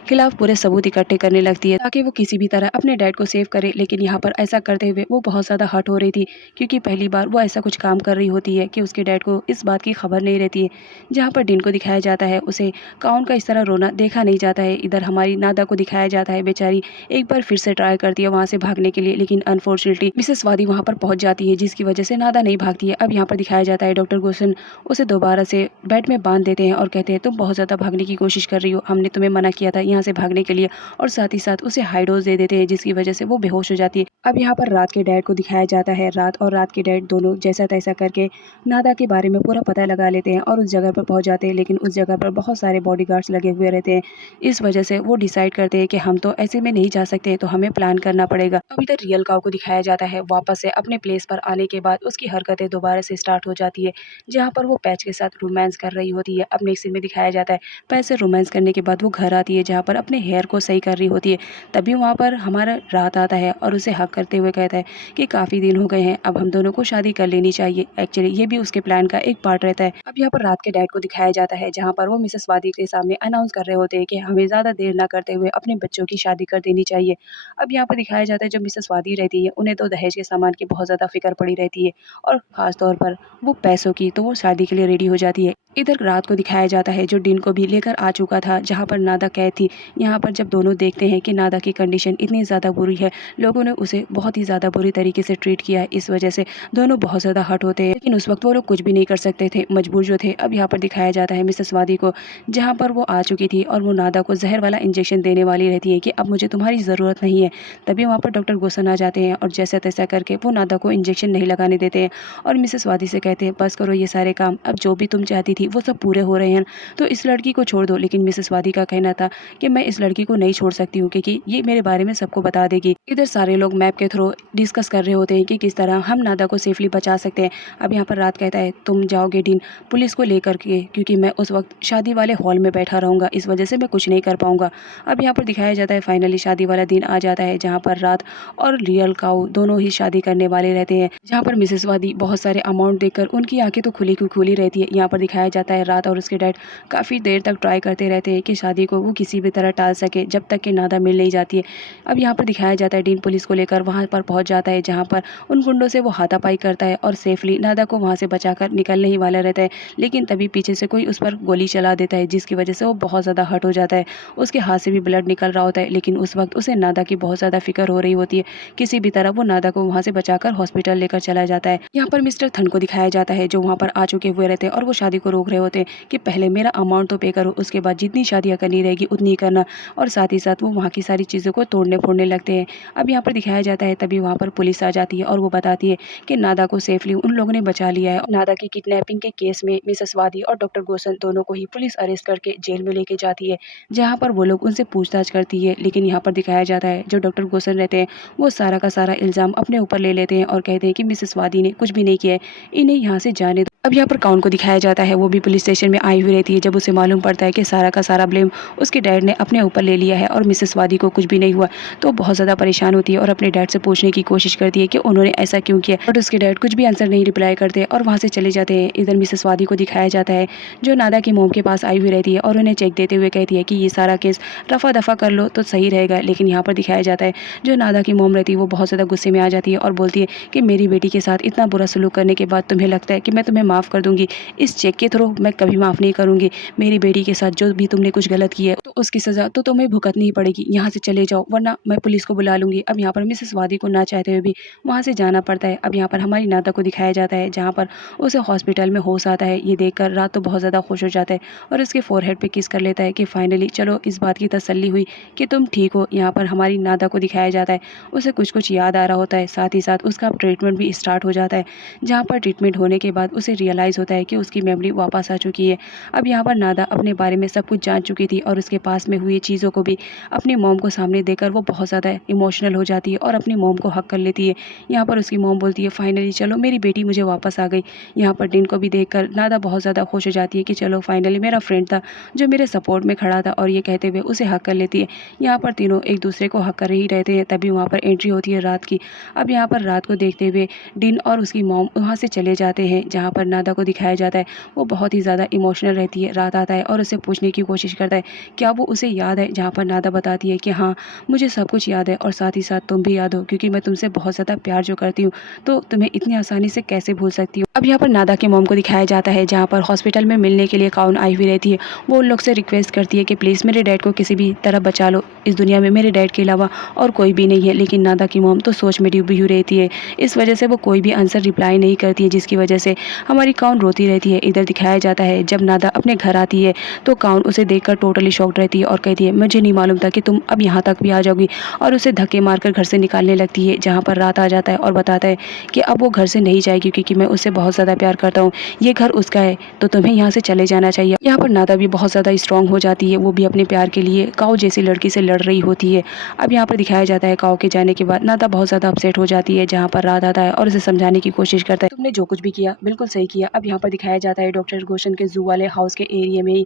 खिलाफ पूरे सबूत इकट्ठे करने लगती है ताकि वो किसी भी तरह अपने डैड को सेव करे। लेकिन यहाँ पर ऐसा करते हुए वो बहुत ज़्यादा हर्ट हो रही थी, क्योंकि पहली बार वो ऐसा कुछ काम कर रही होती है कि उसके डैड को इस बात की खबर नहीं रहती है। जहाँ पर डीन को दिखाया जाता है उसे काउन का इस तरह रोना देखा नहीं जाता है। इधर हमारी नादा को दिखाया जाता है, बेचारी एक बार फिर से ट्राई करती है वहाँ से भागने के लिए, लेकिन अनफॉर्चुनेटली मिसेस वादी वहाँ पर पहुँच जाती है, जिसकी वजह से नादा नहीं भागती है। अब यहाँ पर दिखाया जाता है डॉक्टर गोसन उसे दोबारा से बेड में बांध देते हैं और कहते हैं तुम बहुत ज़्यादा भागने की कोशिश कर रही हो, हमने तुम्हें मना किया था यहाँ से भागने के लिए, और साथ ही साथ उसे हाई डोज दे देते हैं, जिसकी वजह से वो बेहोश हो जाती है। अब यहाँ पर रात के डैड को दिखाया जाता है। रात और रात के डैड दोनों जैसा तैसा करके नादा के बारे में पूरा पता लगा लेते हैं और उस जगह पर पहुँच जाते हैं, लेकिन उस जगह पर बहुत सारे बॉडीगार्ड्स लगे हुए रहते हैं। इस वजह से वो डिसाइड करते हैं कि हम तो ऐसे में नहीं जा सकते, तो हमें प्लान करना पड़ेगा। अब इधर रियल काउ को दिखाया जाता है वापस से अपने प्लेस पर आने के बाद उसकी हरकतें दोबारा से स्टार्ट हो जाती है, जहाँ पर वो पैच के साथ रोमांस कर रही होती है। अब नेक्स्ट सीन में दिखाया जाता है पैच से रोमांस करने के बाद वो घर आती है, जहाँ पर अपने हेयर को सही कर रही होती है। तभी वहाँ पर हमारा रात आता है और उसे हक करते हुए कहता है कि काफ़ी दिन हो गए हैं, अब हम दोनों को शादी कर लेनी चाहिए। एक्चुअली ये भी उसके प्लान का एक पार्ट रहता है। अब यहाँ पर रात के डैड को दिखाया जाता है, जहाँ पर वो मिसेस वादी के सामने अनाउंस कर रहे होते हैं कि हमें ज़्यादा देर ना करते हुए अपने बच्चों की शादी कर देनी चाहिए। अब यहाँ पर दिखाया जाता है जब मिसेस वादी रहती है उन्हें तो दहेज के सामान की बहुत ज़्यादा फिक्र पड़ी रहती है, और ख़ास तौर पर वो पैसों की, तो वो शादी के लिए रेडी हो जाती है। इधर रात को दिखाया जाता है जो डीन को भी लेकर आ चुका था, जहाँ पर नादा कैद थी। यहाँ पर जब दोनों देखते हैं कि नादा की कंडीशन इतनी ज़्यादा बुरी है, लोगों ने उसे बहुत ही ज़्यादा बुरी तरीके से ट्रीट किया है, इस वजह से दोनों बहुत ज़्यादा हर्ट होते हैं। लेकिन उस वक्त वो लोग कुछ भी नहीं कर सकते थे, मजबूर जो थे। अब यहाँ पर दिखाया जाता है मिसेस वादी को, जहाँ पर वो आ चुकी थी और वो नादा को जहर वाला इंजेक्शन देने वाली रहती है कि अब मुझे तुम्हारी ज़रूरत नहीं है। तभी वहाँ पर डॉक्टर गोसन आ जाते हैं और जैसा तैसा करके वो नादा को इंजेक्शन नहीं लगाने देते हैं और मिसेस वादी से कहते हैं बस करो ये सारे काम, अब जो भी तुम चाहती थी थी वो सब पूरे हो रहे हैं, तो इस लड़की को छोड़ दो। लेकिन मिसेस वादी का कहना था कि मैं इस लड़की को नहीं छोड़ सकती हूँ क्योंकि ये मेरे बारे में सबको बता देगी। इधर सारे लोग मैप के थ्रू डिस्कस कर रहे होते हैं कि किस तरह हम नादा को सेफली बचा सकते हैं। अब यहाँ पर रात कहता है तुम जाओगे डीन पुलिस को लेकर के, क्योंकि मैं उस वक्त शादी वाले हॉल में बैठा रहूँगा, इस वजह से मैं कुछ नहीं कर पाऊँगा। अब यहाँ पर दिखाया जाता है फाइनली शादी वाला दिन आ जाता है जहाँ पर रात और रियल काऊ दोनों ही शादी करने वाले रहते हैं। जहाँ पर मिसेस वादी बहुत सारे अमाउंट देखकर उनकी आंखें तो खुली की खुली रहती है। यहाँ पर दिखाया जाता है रात और उसके डैड काफ़ी देर तक ट्राई करते रहते हैं कि शादी को वो किसी भी तरह टाल सके जब तक कि नादा मिल नहीं जाती है। अब यहाँ पर दिखाया जाता है डीन पुलिस को लेकर वहाँ पर पहुँच जाता है जहाँ पर उन गुंडों से वो हाथापाई करता है और सेफली नादा को वहाँ से बचाकर निकलने ही वाला रहता है। लेकिन तभी पीछे से कोई उस पर गोली चला देता है जिसकी वजह से वो बहुत ज़्यादा हर्ट हो जाता है। उसके हाथ से भी ब्लड निकल रहा होता है, लेकिन उस वक्त उसे नादा की बहुत ज़्यादा फिक्र हो रही होती है। किसी भी तरह वो नादा को वहाँ से बचाकर हॉस्पिटल लेकर चला जाता है। यहाँ पर मिस्टर थन को दिखाया जाता है जो वहाँ पर आ चुके हुए रहते हैं और वो शादी को रोक रहे होते हैं कि पहले मेरा अमाउंट तो पे करो, उसके बाद जितनी शादियाँ करनी रहेगी उतनी ही करना, और साथ ही साथ वो वहाँ की सारी चीज़ों को तोड़ने फोड़ने लगते हैं। अब यहाँ पर दिखाया जाता है तभी वहाँ पर पुलिस आ जाती है और वो बताती है कि नादा को सेफली उन लोगों ने बचा लिया है। नादा की किडनैपिंग के केस में मिसेस वादी और डॉक्टर गोसन दोनों को ही पुलिस अरेस्ट करके जेल में लेके जाती है, जहाँ पर वो लोग उनसे पूछताछ करती है। लेकिन यहाँ पर दिखाया जाता है जो डॉक्टर गोसन रहते हैं वो सारा का सारा इल्ज़ाम अपने ऊपर ले लेते हैं और कहते हैं कि मिसेस वादी ने कुछ भी नहीं किया है, इन्हें यहाँ से जाने दो। अब यहाँ पर काउन को दिखाया जाता है वो भी पुलिस स्टेशन में आई हुई रहती है। जब उसे मालूम पड़ता है कि सारा का सारा ब्लेम उसके डैड ने अपने ऊपर ले लिया है और मिसेस वादी को कुछ भी नहीं हुआ, तो बहुत ज़्यादा परेशान होती है और अपने डैड से पूछने की कोशिश करती है कि उन्होंने ऐसा क्यों किया, बट उसके डैड कुछ भी आंसर नहीं रिप्लाई करते और वहाँ से चले जाते हैं। इधर मिसेस वादी को दिखाया जाता है जो नादा की मोम के पास आई हुई रहती है और उन्हें चेक देते हुए कहती है कि ये सारा केस रफा दफा कर लो तो सही रहेगा। लेकिन यहाँ पर दिखाया जाता है जो नादा की मोम रहती है वो बहुत ज़्यादा गुस्से में आ जाती है और बोलती है कि मेरी बेटी के साथ इतना बुरा सलूक करने के बाद तुम्हें लगता है कि मैं तुम्हें माफ़ कर दूंगी, इस चेक के थ्रू मैं कभी माफ़ नहीं करूंगी। मेरी बेटी के साथ जो भी तुमने कुछ गलत किया है तो उसकी सज़ा तो तुम्हें भुगतनी ही पड़ेगी, यहाँ से चले जाओ वरना मैं पुलिस को बुला लूँगी। अब यहाँ पर मिसेस वादी को ना चाहते हुए भी वहाँ से जाना पड़ता है। अब यहाँ पर हमारी नादा को दिखाया जाता है जहाँ पर उसे हॉस्पिटल में होश आता है। ये देखकर रात तो बहुत ज़्यादा खुश हो जाता है और उसके फोरहेड पे किस कर लेता है कि फाइनली चलो इस बात की तसल्ली हुई कि तुम ठीक हो। यहाँ पर हमारी नादा को दिखाया जाता है उसे कुछ कुछ याद आ रहा होता है, साथ ही साथ उसका ट्रीटमेंट भी स्टार्ट हो जाता है, जहाँ पर ट्रीटमेंट होने के बाद उसे रियलाइज़ होता है कि उसकी मेमोरी वापस आ चुकी है। अब यहाँ पर नादा अपने बारे में सब कुछ जान चुकी थी और उसके पास में हुई चीज़ों को भी अपनी मॉम को सामने देकर वो बहुत ज़्यादा इमोशनल हो जाती है और अपनी मॉम को हक कर लेती है। यहाँ पर उसकी मॉम बोलती है फाइनली चलो मेरी बेटी मुझे वापस आ गई। यहाँ पर डिन को भी देखकर नादा बहुत ज़्यादा खुश हो जाती है कि चलो फाइनली मेरा फ्रेंड था जो मेरे सपोर्ट में खड़ा था, और ये कहते हुए उसे हक कर लेती है। यहाँ पर तीनों एक दूसरे को हक कर ही रहते हैं तभी वहाँ पर एंट्री होती है रात की। अब यहाँ पर रात को देखते हुए डिन और उसकी मॉम वहाँ से चले जाते हैं, जहाँ पर नादा को दिखाया जाता है वो बहुत ही ज़्यादा इमोशनल रहती है। रात आता है और उसे पूछने की कोशिश करता है क्या वो उसे याद है, जहाँ पर नादा बताती है कि हाँ मुझे सब कुछ याद है और साथ ही साथ तुम भी याद हो क्योंकि मैं तुमसे बहुत ज़्यादा प्यार जो करती हूँ तो तुम्हें इतनी आसानी से कैसे भूल सकती हूँ। अब यहाँ पर नादा के मॉम को दिखाया जाता है जहाँ पर हॉस्पिटल में मिलने के लिए काउन आई हुई रहती है। वो उन लोग से रिक्वेस्ट करती है कि प्लीज़ मेरे डैड को किसी भी तरह बचा लो, इस दुनिया में मेरे डैड के अलावा और कोई भी नहीं है। लेकिन नादा की मॉम तो सोच में डूबी हुई रहती है, इस वजह से वो कोई भी आंसर रिप्लाई नहीं करती है, जिसकी वजह से हमारी काउन रोती रहती है। इधर दिखाया जाता है जब नादा अपने घर आती है तो काउन उसे देखकर टोटली शॉक्ड रहती है और कहती है मुझे नहीं मालूम था कि तुम अब यहाँ तक भी आ जाओगी, और उसे धक्के मारकर घर से निकालने लगती है। जहाँ पर रात आ जाता है और बताता है कि अब वो घर से नहीं जाएगी क्योंकि मैं उससे बहुत ज़्यादा प्यार करता हूँ, ये घर उसका है तो तुम्हें यहाँ से चले जाना चाहिए। यहाँ पर नादा भी बहुत ज़्यादा स्ट्रांग हो जाती है, वो भी अपने प्यार के लिए काऊ जैसी लड़की से लड़ रही होती है। अब यहाँ पर दिखाया जाता है काऊ के जाने के बाद नादा बहुत ज़्यादा अपसेट हो जाती है, जहाँ पर रात आता है और उसे समझाने की कोशिश करता है तुमने जो कुछ भी किया बिल्कुल सही किया। अब यहाँ पर दिखाया जाता है डॉक्टर गोशन के जू वाले हाउस के एरिया में ही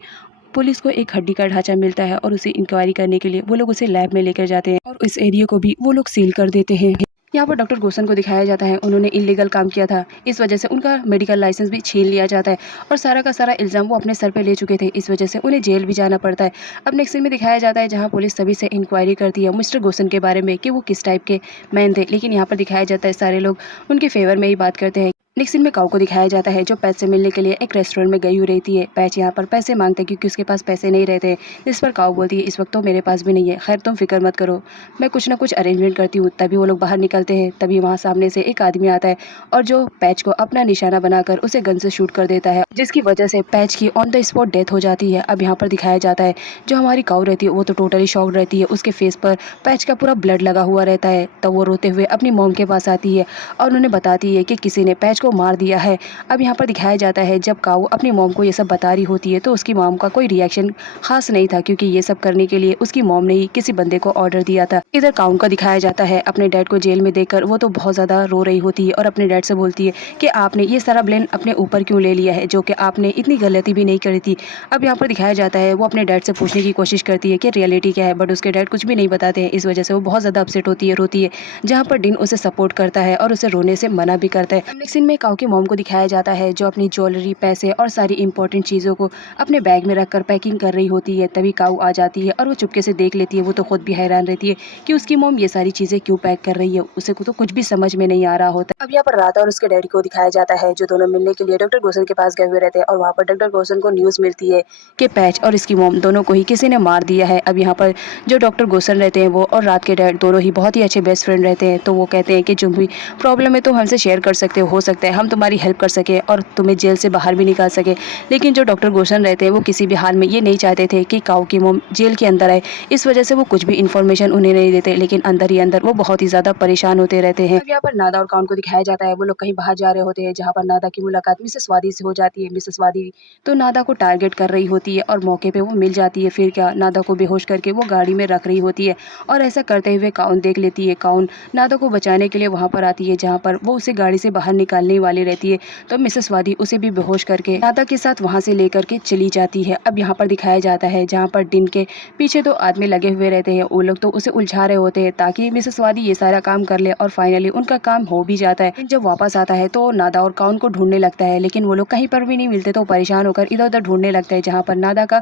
पुलिस को एक हड्डी का ढांचा मिलता है और उसे इंक्वायरी करने के लिए वो लोग उसे लैब में लेकर जाते हैं और इस एरिया को भी वो लोग सील कर देते हैं। यहाँ पर डॉक्टर गोसन को दिखाया जाता है उन्होंने इलीगल काम किया था, इस वजह से उनका मेडिकल लाइसेंस भी छीन लिया जाता है और सारा का सारा इल्ज़ाम वो अपने सर पे ले चुके थे, इस वजह से उन्हें जेल भी जाना पड़ता है। अब नेक्स्ट सीन में दिखाया जाता है जहाँ पुलिस सभी से इंक्वायरी करती है मिस्टर गोसन के बारे में कि वो किस टाइप के मैन थे, लेकिन यहाँ पर दिखाया जाता है सारे लोग उनके फेवर में ही बात करते हैं। नेक्स्ट सीन में काऊ को दिखाया जाता है जो पैच से मिलने के लिए एक रेस्टोरेंट में गई हुई रहती है। पैच यहाँ पर पैसे मांगते हैं क्योंकि उसके पास पैसे नहीं रहते, जिस पर काऊ बोलती है इस वक्त तो मेरे पास भी नहीं है, खैर तुम फिक्र मत करो, मैं कुछ ना कुछ अरेंजमेंट करती हूँ। तभी वो लोग बाहर निकलते हैं, तभी वहाँ सामने से एक आदमी आता है और जो पैच को अपना निशाना बनाकर उसे गन से शूट कर देता है, जिसकी वजह से पैच की ऑन द स्पॉट डेथ हो जाती है। अब यहाँ पर दिखाया जाता है जो हमारी काऊ रहती है वो तो टोटली शॉक्ड रहती है, उसके फेस पर पैच का पूरा ब्लड लगा हुआ रहता है। तब वो रोते हुए अपनी मॉम के पास आती है और उन्हें बताती है कि किसी ने पैच को उसको मार दिया है। अब यहाँ पर दिखाया जाता है जब काऊ अपनी मॉम को ये सब बता रही होती है तो उसकी मॉम का कोई रिएक्शन खास नहीं था, क्योंकि ये सब करने के लिए उसकी मॉम ने ही किसी बंदे को ऑर्डर दिया था। इधर काऊ का दिखाया जाता है अपने डैड को जेल में देखकर वो तो बहुत ज़्यादा रो रही होती है और अपने डैड से बोलती है कि आपने ये सारा ब्लेम अपने ऊपर क्यों ले लिया है, जो कि आपने इतनी गलती भी नहीं करी थी। अब यहाँ पर दिखाया जाता है वो अपने डैड से पूछने की कोशिश करती है कि रियलिटी क्या है, बट उसके डैड कुछ भी नहीं बताते हैं। इस वजह से वो बहुत ज़्यादा अपसेट होती है, रोती है, जहाँ पर डिन उसे सपोर्ट करता है और उसे रोने से मना भी करता है। नेक्स्ट सीन में काऊ की मॉम को दिखाया जाता है जो अपनी ज्वेलरी, पैसे और सारी इंपॉर्टेंट चीज़ों को अपने बैग में रखकर पैकिंग कर रही होती है। तभी काऊ आ जाती है और वो चुपके से देख लेती है। वो तो खुद भी हैरान रहती है कि उसकी मॉम ये सारी चीज़ें क्यों पैक कर रही है, उसे तो कुछ भी समझ में नहीं आ रहा होता। अब यहाँ पर राधा और उसके डैडी को दिखाया जाता है जो दोनों मिलने के लिए डॉक्टर गोसन के पास गए हुए रहते हैं और वहाँ पर डॉक्टर गोसन को न्यूज़ मिलती है कि पैच और इसकी मॉम दोनों को ही किसी ने मार दिया है। अब यहाँ पर जो डॉक्टर गोसन रहते हैं वो और रात के डैड दोनों ही बहुत ही अच्छे बेस्ट फ्रेंड रहते हैं। तो वो कहते हैं कि जो भी प्रॉब्लम है तो हमसे शेयर कर सकते हो सकता है हम तुम्हारी हेल्प कर सके और तुम्हें जेल से बाहर भी निकाल सके। लेकिन जो डॉक्टर गोसन रहते हैं वो किसी भी हाल में ये नहीं चाहते थे कि काऊ की मॉम जेल के अंदर आए, इस वजह से वो कुछ भी इन्फॉर्मेशन उन्हें नहीं देते, लेकिन अंदर ही अंदर वो बहुत ही ज़्यादा परेशान होते रहते हैं। अब यहाँ पर नादा और काउन को दिखाया जाता है वो लोग कहीं बाहर जा रहे होते हैं, जहाँ पर नादा की मुलाकात मिसेस वादी से हो जाती है। मिसेस वादी तो नादा को टारगेट कर रही होती है और मौके पे वो मिल जाती है। फिर क्या, नादा को बेहोश करके वो गाड़ी में रख रही होती है और ऐसा करते हुए काउन देख लेती है। काउन नादा को बचाने के लिए वहाँ पर आती है, जहाँ पर वो उसे गाड़ी से बाहर निकालने वाली रहती है। तो मिसेस वादी उसे भी बेहोश करके नादा के साथ वहाँ से लेकर के चली जाती है। अब यहाँ पर दिखाया जाता है जहाँ पर डिन के पीछे दो आदमी लगे हुए रहते हैं, वो लोग तो उसे उलझा रहे होते हैं ताकि मिसेस वादी ये सारा काम कर ले और फाइनली उनका काम हो भी जाता है। जब वापस आता है तो नादा और काउन को ढूंढने लगता है, लेकिन वो लोग कहीं पर भी नहीं मिलते तो परेशान होकर इधर उधर ढूंढने लगता है। जहाँ पर नादा का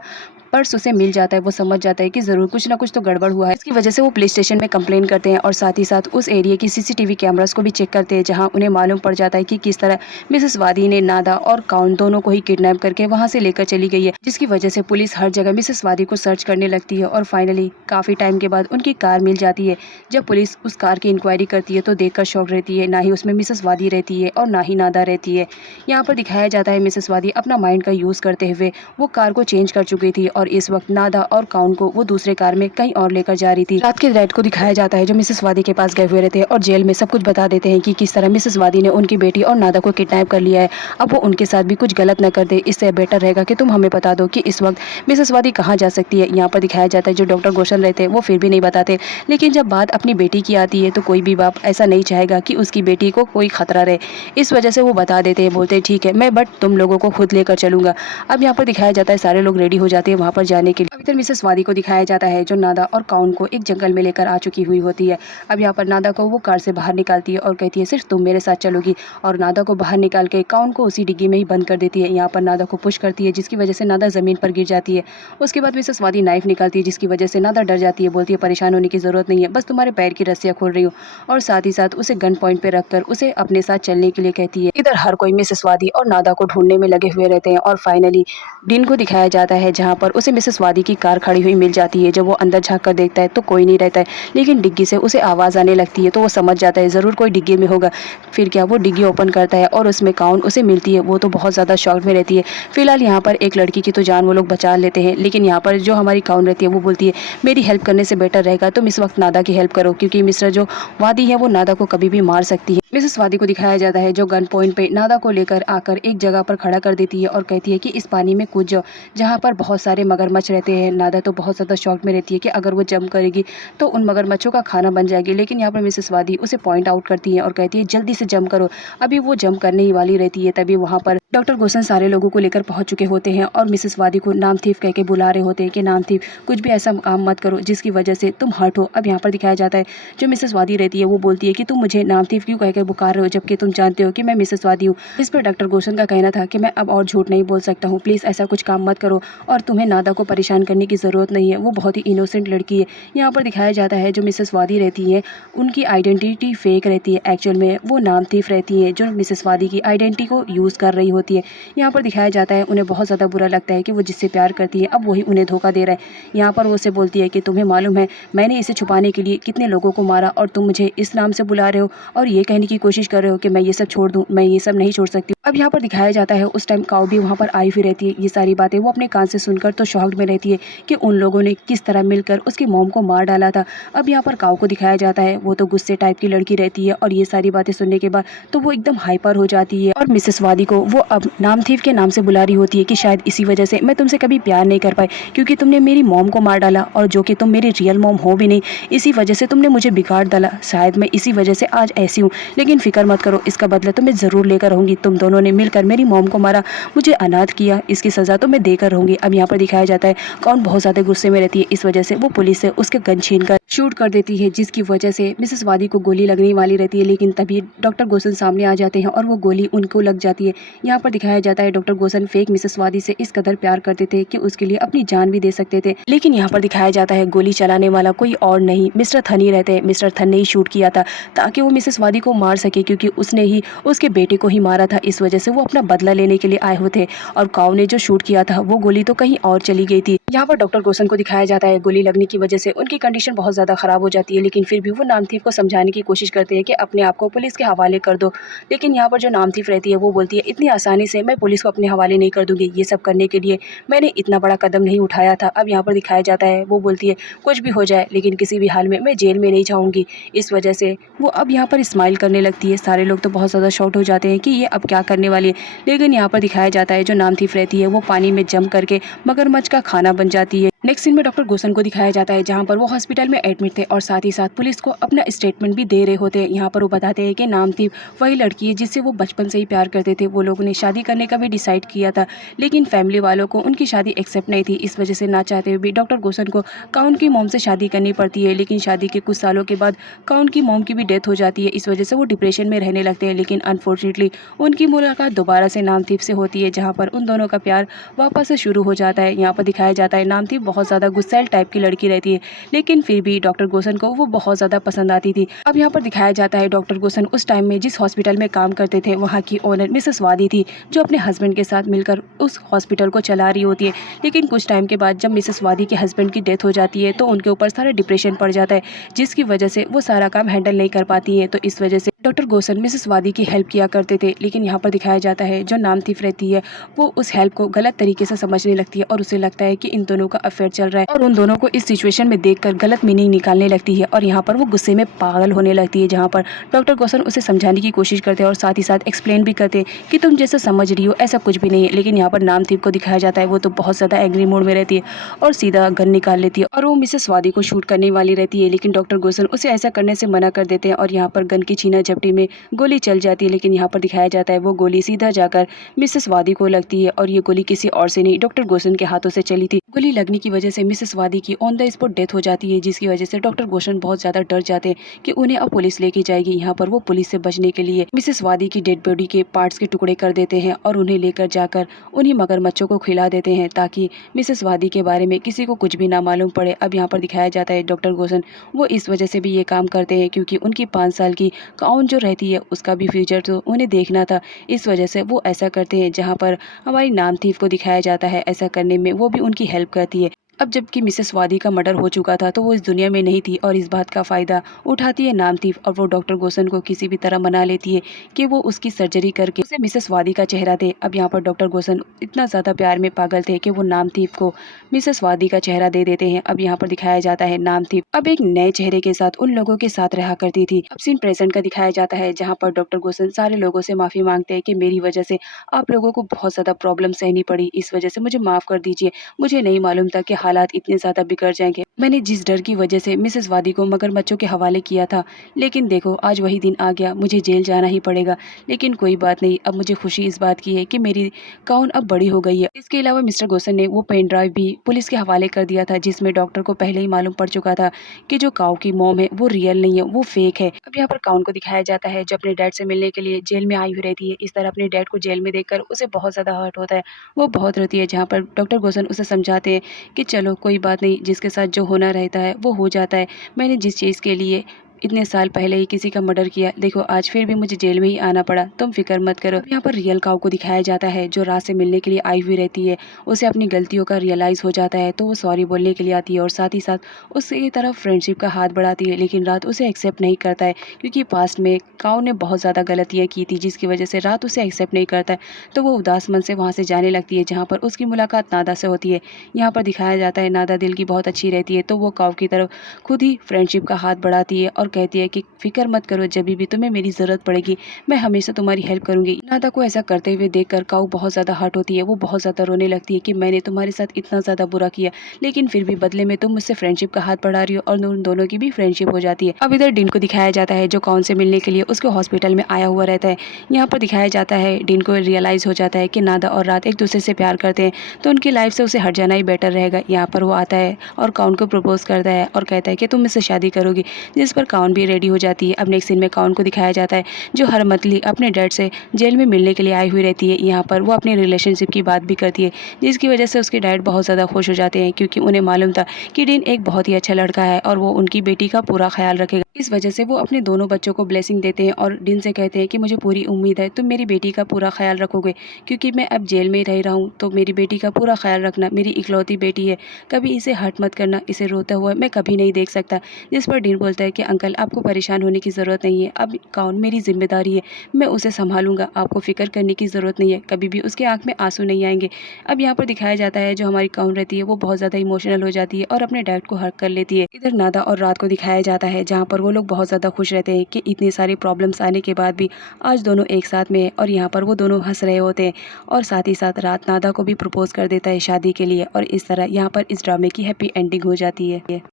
पर्स उसे मिल जाता है, वो समझ जाता है कि जरूर कुछ ना कुछ तो गड़बड़ हुआ है। इसकी वजह से वो पुलिस स्टेशन में कंप्लेन करते हैं और साथ ही साथ उस एरिया की सीसीटीवी कैमरास को भी चेक करते हैं, जहां उन्हें मालूम पड़ जाता है कि किस तरह मिसेस वादी ने नादा और काउन दोनों को ही किडनैप करके वहां से लेकर चली गई है, जिसकी वजह से पुलिस हर जगह मिसेस वादी को सर्च करने लगती है और फाइनली काफी टाइम के बाद उनकी कार मिल जाती है। जब पुलिस उस कार की इंक्वायरी करती है तो देखकर शॉक रहती है, ना ही उसमें मिसेस वादी रहती है और ना ही नादा रहती है। यहाँ पर दिखाया जाता है मिसेस वादी अपना माइंड का यूज करते हुए वो कार को चेंज कर चुकी थी और इस वक्त नादा और काउन को वो दूसरे कार में कहीं और लेकर जा रही थी। रात के डैड को दिखाया जाता है जो मिसेस वादी के पास गए हुए रहते हैं और जेल में सब कुछ बता देते हैं कि किस तरह मिसेस वादी ने उनकी बेटी और नादा को किडनैप कर लिया है। अब वो उनके साथ भी कुछ गलत न कर दे, इससे बेटर रहेगा कि तुम हमें बता दो कि इस वक्त मिसेस वादी कहाँ जा सकती है। यहाँ पर दिखाया जाता है जो डॉक्टर गोशन रहते हैं वो फिर भी नहीं बताते, लेकिन जब बात अपनी बेटी की आती है तो कोई भी बाप ऐसा नहीं चाहेगा कि उसकी बेटी को कोई खतरा रहे, इस वजह से वो बता देते हैं, बोलते हैं ठीक है मैं बट तुम लोगों को खुद लेकर चलूंगा। अब यहाँ पर दिखाया जाता है सारे लोग रेडी हो जाते हैं वहाँ पर जाने के लिए। इधर मिसेस वादी को दिखाया जाता है जो नादा और काउन को एक जंगल में लेकर आ चुकी हुई होती है। अब यहाँ पर नादा को वो कार से बाहर निकालती है और कहती है सिर्फ तुम मेरे साथ चलोगी, और नादा को बाहर निकाल के काउन को उसी डिग्गी में ही बंद कर देती है। यहाँ पर नादा को पुश करती है जिसकी वजह से नादा जमीन पर गिर जाती है। उसके बाद मिसेस वादी नाइफ निकालती है जिसकी वजह से नादा डर जाती है, बोलती है परेशान होने की जरूरत नहीं है, बस तुम्हारे पैर की रस्सियां खोल रही हूँ, और साथ ही साथ उसे गन पॉइंट पे रखकर उसे अपने साथ चलने के लिए कहती है। इधर हर कोई मिसेस वादी और नादा को ढूंढने में लगे हुए रहते हैं और फाइनली डिन को दिखाया जाता है जहाँ पर उसे मिसेस वादी की कार खड़ी हुई मिल जाती है। जब वो अंदर झांक कर देखता है तो कोई नहीं रहता है, लेकिन डिग्गी से उसे आवाज़ आने लगती है तो वो समझ जाता है ज़रूर कोई डिग्गी में होगा। फिर क्या, वो डिग्गी ओपन करता है और उसमें काउन उसे मिलती है। वो तो बहुत ज़्यादा शॉक में रहती है। फिलहाल यहाँ पर एक लड़की की तो जान वो लोग बचा लेते हैं, लेकिन यहाँ पर जो हमारी काउन रहती है वो बोलती है मेरी हेल्प करने से बेटर रहेगा तुम इस वक्त नादा की हेल्प करो, क्योंकि मिस्टर जो वादी है वो नादा को कभी भी मार सकती है। मिसेस वादी को दिखाया जाता है जो गन पॉइंट पे नादा को लेकर आकर एक जगह पर खड़ा कर देती है और कहती है कि इस पानी में कूद जाओ, जहाँ पर बहुत सारे मगरमच्छ रहते हैं। नादा तो बहुत ज़्यादा शॉक में रहती है कि अगर वो जंप करेगी तो उन मगरमच्छों का खाना बन जाएगी, लेकिन यहाँ पर मिसेस वादी उसे पॉइंट आउट करती है और कहती है जल्दी से जंप करो। अभी वो जंप करने ही वाली रहती है, तभी वहाँ पर डॉक्टर गोसन सारे लोगों को लेकर पहुंच चुके होते हैं और मिसेस वादी को नाम थीफ कह के बुला रहे होते हैं कि नाम थीफ कुछ भी ऐसा काम मत करो जिसकी वजह से तुम हर्ट हो। अब यहाँ पर दिखाया जाता है जो मिसेस वादी रहती है वो बोलती है कि तुम मुझे नाम थीफ क्यों कह के पुकार रहे हो, जबकि तुम जानते हो कि मैं मिसेस वादी हूँ। इस पर डॉक्टर गोसन का कहना था कि मैं अब और झूठ नहीं बोल सकता हूँ, प्लीज़ ऐसा कुछ काम मत करो और तुम्हें नादा को परेशान करने की ज़रूरत नहीं है, वो बहुत ही इनोसेंट लड़की है। यहाँ पर दिखाया जाता है जो मिसेस वादी रहती है उनकी आइडेंटिटी फेक रहती है, एक्चुअल में वो नाम थीफ रहती है जो मिसेस वादी की आइडेंटिटी को यूज़ कर रही होती है। यहाँ पर दिखाया जाता है उन्हें बहुत ज़्यादा बुरा लगता है कि वो जिससे प्यार करती है अब वही उन्हें धोखा दे रहा है। यहाँ पर वो उसे बोलती है कि तुम्हें मालूम है मैंने इसे छुपाने के लिए कितने लोगों को मारा और तुम मुझे इस नाम से बुला रहे हो और ये कहने की कोशिश कर रहे हो कि मैं ये सब छोड़ दूँ, मैं ये सब नहीं छोड़ सकती। अब यहाँ पर दिखाया जाता है उस टाइम काऊ भी वहाँ पर आई हुई रहती है। ये सारी बातें वो अपने कान से सुनकर तो शॉक्ड में रहती है कि उन लोगों ने किस तरह मिलकर उसकी मॉम को मार डाला था। अब यहाँ पर काऊ को दिखाया जाता है, वो तो गुस्से टाइप की लड़की रहती है और ये सारी बातें सुनने के बाद तो वो एकदम हाइपर हो जाती है और मिसेस वादी को वो अब नामथीव के नाम से बुला रही होती है कि शायद इसी वजह से मैं तुमसे कभी प्यार नहीं कर पाई, क्योंकि तुमने मेरी मॉम को मार डाला और जो कि तुम मेरी रियल मॉम हो भी नहीं। इसी वजह से तुमने मुझे बिगाड़ डाला, शायद मैं इसी वजह से आज ऐसी हूँ। लेकिन फिक्र मत करो, इसका बदला तो मैं ज़रूर लेकर रहूँगी। तुम दोनों ने मिलकर मेरी मॉम को मारा, मुझे अनाथ किया, इसकी सज़ा तो मैं देकर रहूँगी। अब यहाँ पर दिखाया जाता है कौन बहुत ज़्यादा गुस्से में रहती है। इस वजह से वो पुलिस से उसके गन छीन कर शूट कर देती है, जिसकी वजह से मिसेस वादी को गोली लगने वाली रहती है। लेकिन तभी डॉक्टर गोसन सामने आ जाते हैं और वो गोली उनको लग जाती है। यहाँ पर दिखाया जाता है डॉक्टर गोसन फेक मिसेस वादी से इस कदर प्यार करते थे कि उसके लिए अपनी जान भी दे सकते थे। लेकिन यहाँ पर दिखाया जाता है गोली चलाने वाला कोई और नहीं, मिस्टर थन ही रहते हैं। मिस्टर थन ने ही शूट किया था ताकि वो मिसेस वादी को मार सके, क्योंकि उसने ही उसके बेटे को ही मारा था। इस वजह से वो अपना बदला लेने के लिए आए हुए थे और काऊ ने जो शूट किया था वो गोली तो कहीं और चली गई थी। यहाँ पर डॉक्टर गोसन को दिखाया जाता है गोली लगने की वजह से उनकी कंडीशन बहुत ज़्यादा ख़राब हो जाती है, लेकिन फिर भी वो नामथीव को समझाने की कोशिश करते हैं कि अपने आप को पुलिस के हवाले कर दो। लेकिन यहाँ पर जो नामथीव रहती है वो बोलती है इतनी आसानी से मैं पुलिस को अपने हवाले नहीं कर दूंगी, ये सब करने के लिए मैंने इतना बड़ा कदम नहीं उठाया था। अब यहाँ पर दिखाया जाता है वो बोलती है कुछ भी हो जाए लेकिन किसी भी हाल में मैं जेल में नहीं जाऊँगी। इस वजह से वो अब यहाँ पर स्माइल करने लगती है। सारे लोग तो बहुत ज़्यादा शॉक्ड हो जाते हैं कि ये अब क्या करने वाली है। लेकिन यहाँ पर दिखाया जाता है जो नामथीव रहती है वो पानी में जम करके मगरमच्छ का खाना बन जाती है। नेक्स्ट सीन में डॉक्टर गोसन को दिखाया जाता है जहाँ पर वो हॉस्पिटल में एडमिट थे और साथ ही साथ पुलिस को अपना स्टेटमेंट भी दे रहे होते हैं। यहाँ पर वो बताते हैं कि नामथीव वही लड़की है जिससे वो बचपन से ही प्यार करते थे। वो लोगों ने शादी करने का भी डिसाइड किया था, लेकिन फैमिली वालों को उनकी शादी एक्सेप्ट नहीं थी। इस वजह से ना चाहते हुए भी डॉक्टर गोसन को काउन की मॉम से शादी करनी पड़ती है। लेकिन शादी के कुछ सालों के बाद काउन की मॉम की भी डेथ हो जाती है। इस वजह से वो डिप्रेशन में रहने लगते हैं। लेकिन अनफॉर्चुनेटली उनकी मुलाकात दोबारा से नामथीव से होती है, जहाँ पर उन दोनों का प्यार वापस से शुरू हो जाता है। यहाँ पर दिखाया जाता है नामथीव बहुत ज़्यादा गुस्सैल टाइप की लड़की रहती है, लेकिन फिर भी डॉक्टर गोसन को वो बहुत ज़्यादा पसंद आती थी। अब यहाँ पर दिखाया जाता है डॉक्टर गोसन उस टाइम में जिस हॉस्पिटल में काम करते थे वहाँ की ओनर मिसेस वादी थी, जो अपने हस्बैंड के साथ मिलकर उस हॉस्पिटल को चला रही होती है। लेकिन कुछ टाइम के बाद जब मिसेस वादी के हस्बैंड की डेथ हो जाती है तो उनके ऊपर सारा डिप्रेशन पड़ जाता है, जिसकी वजह से वो सारा काम हैंडल नहीं कर पाती है। तो इस वजह से डॉक्टर गोसन मिसेस वादी की हेल्प किया करते थे। लेकिन यहाँ पर दिखाया जाता है जो नामथीव रहती है वो उस हेल्प को गलत तरीके से समझने लगती है और उसे लगता है कि इन दोनों का अफेयर चल रहा है और उन दोनों को इस सिचुएशन में देखकर गलत मीनिंग निकालने लगती है और यहाँ पर वो गुस्से में पागल होने लगती है। जहाँ पर डॉक्टर गोसन उसे समझाने की कोशिश करते हैं और साथ ही साथ एक्सप्लेन भी करते हैं कि तुम जैसा समझ रही हो ऐसा कुछ भी नहीं है। लेकिन यहाँ पर नामथीव को दिखाया जाता है वो तो बहुत ज़्यादा एग्री मोड में रहती है और सीधा गन निकाल लेती है और वो मिसेस वादी को शूट करने वाली रहती है। लेकिन डॉक्टर गोसन उसे ऐसा करने से मना कर देते हैं और यहाँ पर गन की छीना झपटी में गोली चल जाती है। लेकिन यहाँ पर दिखाया जाता है वो गोली सीधा जाकर मिसेस वादी को लगती है और ये गोली किसी और से नहीं डॉक्टर गोसन के हाथों से चली थी। गोली लगने की वजह से मिसेस वादी की ऑन द स्पॉट डेथ हो जाती है, जिसकी वजह से डॉक्टर गोसन बहुत ज़्यादा डर जाते हैं कि उन्हें अब पुलिस लेके जाएगी। यहाँ पर वो पुलिस से बचने के लिए मिसेस वादी की डेड बॉडी के पार्ट्स के टुकड़े कर देते हैं और उन्हें लेकर जाकर उन्हीं मगरमच्छों को खिला देते हैं ताकि मिसेस वादी के बारे में किसी को कुछ भी ना मालूम पड़े। अब यहाँ पर दिखाया जाता है डॉक्टर गोसन वो इस वजह से भी ये काम करते हैं क्योंकि उनकी 5 साल की काउन जो रहती है उसका भी फ्यूचर तो उन्हें देखना था। इस वजह से वो ऐसा करते हैं। जहाँ पर हमारी नामथीव को दिखाया जाता है ऐसा करने में वो भी उनकी हेल्प करती है। अब जबकि मिसेस वादी का मर्डर हो चुका था तो वो इस दुनिया में नहीं थी और इस बात का फ़ायदा उठाती है नामथीव और वो डॉक्टर गोसन को किसी भी तरह मना लेती है कि वो उसकी सर्जरी करके उसे मिसेस वादी का चेहरा दे। अब यहाँ पर डॉक्टर गोसन इतना ज़्यादा प्यार में पागल थे कि वो नामथीव को मिसेस वादी का चेहरा दे देते हैं। अब यहाँ पर दिखाया जाता है नामथीव अब एक नए चेहरे के साथ उन लोगों के साथ रहा करती थी। अब सीन प्रेजेंट का दिखाया जाता है जहाँ पर डॉक्टर गोसन सारे लोगों से माफ़ी मांगते हैं कि मेरी वजह से आप लोगों को बहुत ज़्यादा प्रॉब्लम सहनी पड़ी, इस वजह से मुझे माफ़ कर दीजिए। मुझे नहीं मालूम था कि हालात इतने ज़्यादा बिगड़ जाएंगे। मैंने जिस डर की वजह से मिसेस वादी को मगरमच्छों के हवाले किया था, लेकिन देखो आज वही दिन आ गया, मुझे जेल जाना ही पड़ेगा। लेकिन कोई बात नहीं, अब मुझे खुशी इस बात की है कि मेरी काउन अब बड़ी हो गई है। इसके अलावा मिस्टर गोसन ने वो पेन ड्राइव भी पुलिस के हवाले कर दिया था जिसमें डॉक्टर को पहले ही मालूम पड़ चुका था कि जो काऊ की मॉम है वो रियल नहीं है, वो फेक है। अब यहाँ पर काउन को दिखाया जाता है जो अपने डैड से मिलने के लिए जेल में आई हुई रहती है। इस तरह अपने डैड को जेल में देखकर उसे बहुत ज़्यादा हर्ट होता है, वो बहुत रोती है। जहाँ पर डॉक्टर गोसन उसे समझाते हैं कि चलो कोई बात नहीं, जिसके साथ जो होना रहता है वो हो जाता है। मैंने जिस चीज़ के लिए इतने साल पहले ही किसी का मर्डर किया, देखो आज फिर भी मुझे जेल में ही आना पड़ा, तुम फिक्र मत करो। यहाँ पर रियल काऊ को दिखाया जाता है जो रात से मिलने के लिए आई हुई रहती है। उसे अपनी गलतियों का रियलाइज़ हो जाता है तो वो सॉरी बोलने के लिए आती है और साथ ही साथ उसकी तरफ फ्रेंडशिप का हाथ बढ़ाती है, लेकिन रात उसे एक्सेप्ट नहीं करता है क्योंकि पास्ट में काऊ ने बहुत ज़्यादा गलतियाँ की थी जिसकी वजह से रात उसे एक्सेप्ट नहीं करता है। तो वो उदास मन से वहाँ से जाने लगती है जहाँ पर उसकी मुलाकात नादा से होती है। यहाँ पर दिखाया जाता है नादा दिल की बहुत अच्छी रहती है तो वो काऊ की तरफ खुद ही फ्रेंडशिप का हाथ बढ़ाती है और कहती है कि फिक्र मत करो, जब भी तुम्हें मेरी ज़रूरत पड़ेगी मैं हमेशा तुम्हारी हेल्प करूंगी। नादा को ऐसा करते हुए देखकर काऊ बहुत ज़्यादा हर्ट होती है। वो बहुत ज़्यादा रोने लगती है कि मैंने तुम्हारे साथ इतना ज़्यादा बुरा किया, लेकिन फिर भी बदले में तुम मुझसे फ्रेंडशिप का हाथ बढ़ा रही हो और उन दोनों की भी फ्रेंडशिप हो जाती है। अब इधर डिन को दिखाया जाता है जो काऊ से मिलने के लिए उसके हॉस्पिटल में आया हुआ रहता है। यहाँ पर दिखाया जाता है डिन को रियलाइज़ हो जाता है कि नादा और रात एक दूसरे से प्यार करते हैं तो उनकी लाइफ से उसे हट जाना ही बेटर रहेगा। यहाँ पर वो आता है और काउन को प्रपोज करता है और कहता है कि तुम मुझसे शादी करोगी, जिस पर काउन भी रेडी हो जाती है। अब नेक्स्ट सीन में काउन को दिखाया जाता है जो हर मंथली अपने डैड से जेल में मिलने के लिए आई हुई रहती है। यहाँ पर वो अपनी रिलेशनशिप की बात भी करती है जिसकी वजह से उसके डैड बहुत ज़्यादा खुश हो जाते हैं क्योंकि उन्हें मालूम था कि डिन एक बहुत ही अच्छा लड़का है और वो उनकी बेटी का पूरा ख्याल रखेगा। इस वजह से वो अपने दोनों बच्चों को ब्लेसिंग देते हैं और डिन से कहते हैं कि मुझे पूरी उम्मीद है तुम मेरी बेटी का पूरा ख्याल रखोगे क्योंकि मैं अब जेल में रह रहा हूँ, तो मेरी बेटी का पूरा ख्याल रखना, मेरी इकलौती बेटी है, कभी इसे हर्ट मत करना, इसे रोता हुआ मैं कभी नहीं देख सकता। जिस पर डिन बोलता है कि अंकल आपको परेशान होने की ज़रूरत नहीं है, अब काउन मेरी जिम्मेदारी है, मैं उसे संभालूंगा, आपको फिक्र करने की ज़रूरत नहीं है, कभी भी उसके आँख में आंसू नहीं आएंगे। अब यहाँ पर दिखाया जाता है जो हमारी काउन रहती है वो बहुत ज़्यादा इमोशनल हो जाती है और अपने डैड को हर्ट कर लेती है। इधर नादा और रात को दिखाया जाता है जहाँ पर वो लोग बहुत ज़्यादा खुश रहते हैं कि इतनी सारी प्रॉब्लम्स आने के बाद भी आज दोनों एक साथ में हैं और यहाँ पर वो दोनों हंस रहे होते हैं और साथ ही साथ रात नादा को भी प्रपोज कर देता है शादी के लिए और इस तरह यहाँ पर इस ड्रामे की हैप्पी एंडिंग हो जाती है।